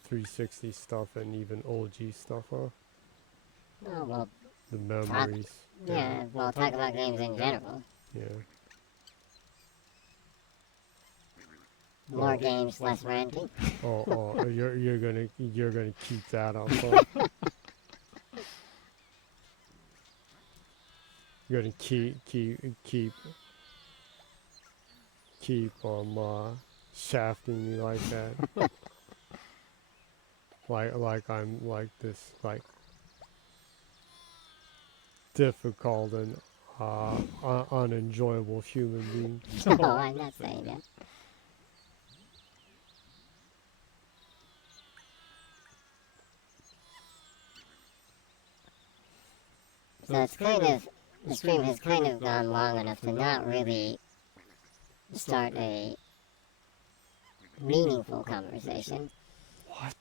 360 stuff and even OG stuff, huh? Oh, well, The memories. yeah, we'll talk about games in general. Yeah. More games, less ranting. Oh, you're gonna keep that up, huh? You're gonna keep shafting me like that. like I'm like this like difficult and unenjoyable human being. No, I'm not saying that. So it's kind of, the stream has kind of gone long enough to not really start a meaningful conversation. What?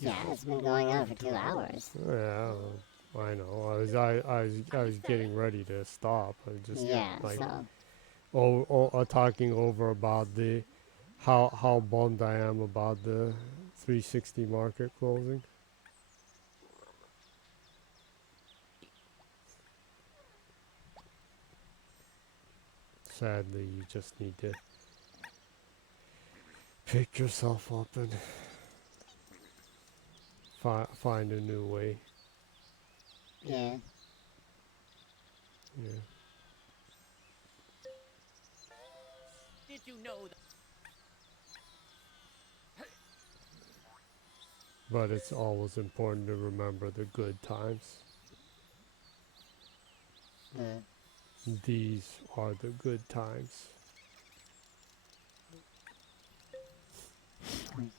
Yeah, it's been going on for 2 hours. Yeah, I know. I was getting ready to stop. I just Yeah, like so, talking over about the how bummed I am about the 360 market closing. Sadly, you just need to pick yourself up and find a new way. yeah. Yeah. Did you know that? But it's always important to remember the good times. Mm. These are the good times.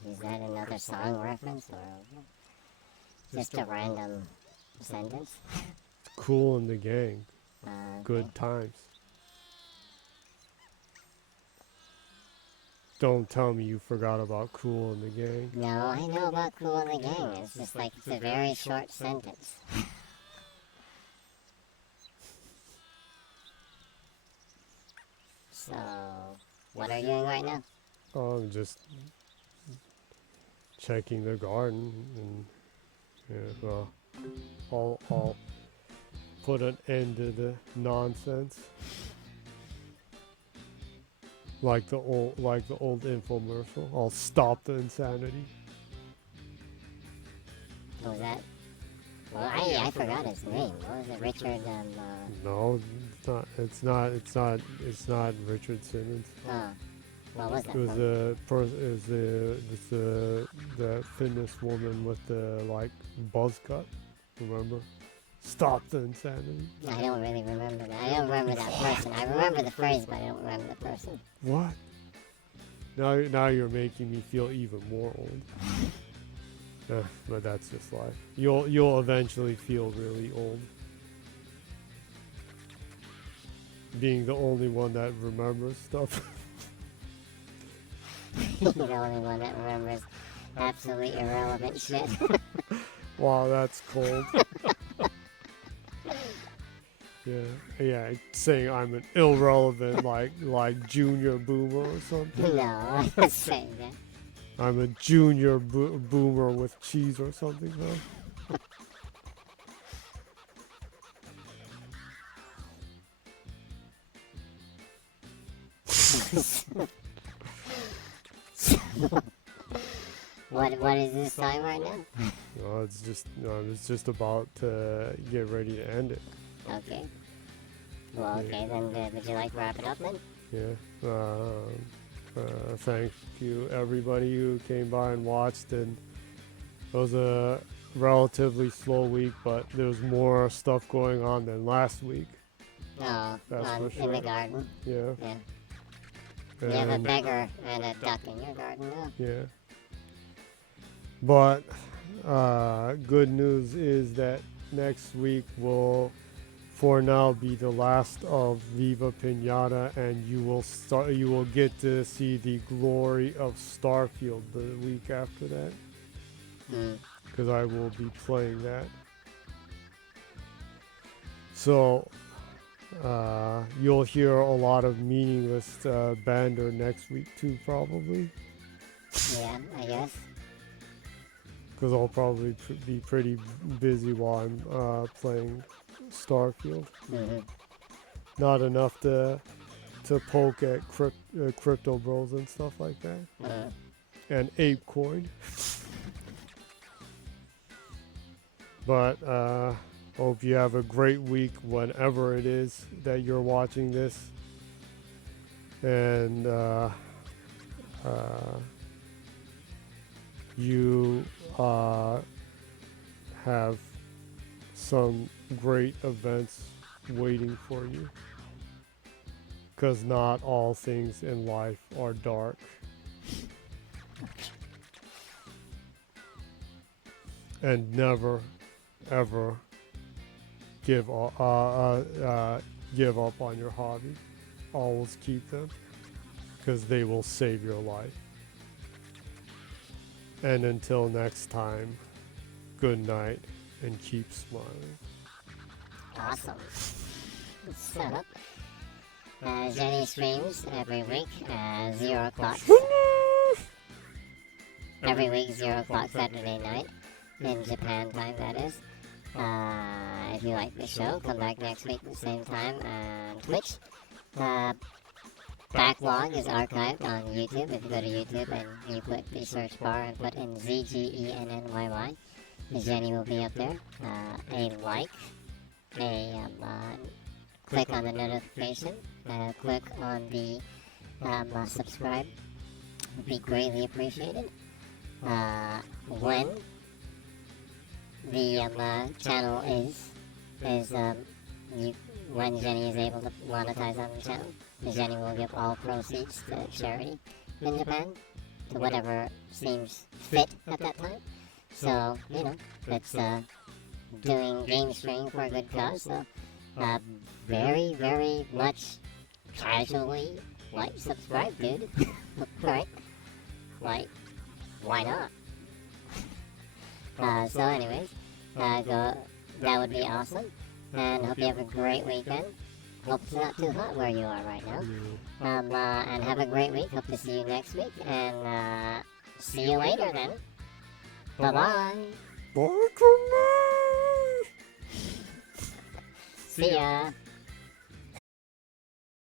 Is that another song reference or just a random sentence? Cool in the Gang. Okay. Good times. Don't tell me you forgot about Cool in the Gang. No, I know about Cool in the Gang. It's just like it's a very short sentence. So, what are you doing right now? Oh, I'm just checking the garden, and yeah, well, I'll put an end to the nonsense. Like the old infomercial. I'll stop the insanity. What was that? Well, I forgot his name. What was it? Richard, No, it's not Richard Simmons. oh. What was that It was from? the fitness woman with the like buzz cut. Remember? Stop the insanity. I don't really remember that. I don't remember that person. I remember the phrase, but I don't remember the person. What? Now you're making me feel even more old. But that's just life. You'll eventually feel really old. Being the only one that remembers stuff. You're the only one that remembers absolutely irrelevant shit. Wow, that's cold. Yeah, saying I'm an irrelevant like junior boomer or something. No, I'm not saying that. I'm a junior boomer with cheese or something, huh? What is this time right now? No, it's just about to get ready to end it. Okay. Well, okay, then would you like to wrap it up then? Yeah. Thank you everybody who came by and watched, and it was a relatively slow week, but there was more stuff going on than last week. No, That's for in sure. the garden. Yeah. Yeah. You have a beggar and a duck in your garden now. Yeah. But good news is that next week will, for now, be the last of Viva Piñata, and you will get to see the glory of Starfield the week after that, because I will be playing that. So you'll hear a lot of meaningless banter next week too, probably. Yeah, I guess. Because I'll probably be pretty busy while I'm playing Starfield. Mm-hmm. Not enough to poke at crypto bros and stuff like that. And ApeCoin. But hope you have a great week whenever it is that you're watching this. And you have some great events waiting for you, because not all things in life are dark. And never ever give up on your hobby. Always keep them, because they will save your life. And until next time, good night and keep smiling. Awesome. So, Jenny streams every week at 0 o'clock. Every week, 0 o'clock Saturday night. In Japan time, that is. If you like the show, come back next week at the same time on Twitch. Backlog is archived on YouTube. If you go to YouTube and you click the search bar and put in ZGENNYY, Jenny will be up there. A like, click on the notification, click on the subscribe, would be greatly appreciated. When the channel is when Jenny is able to monetize on the channel, Jenny will give all proceeds to charity in Japan. to whatever seems fit at that time. So, you know, it's doing game streaming for a good cause. So, very, very much casually subscribe, dude. Right? Like, why not? So anyways, go, that would be awesome. And hope you have a great weekend. Hope it's not too hot where you are right now. And have a great week. Hope to see you next week. And see you later then. Bye-bye. Bye, Tommy! See ya.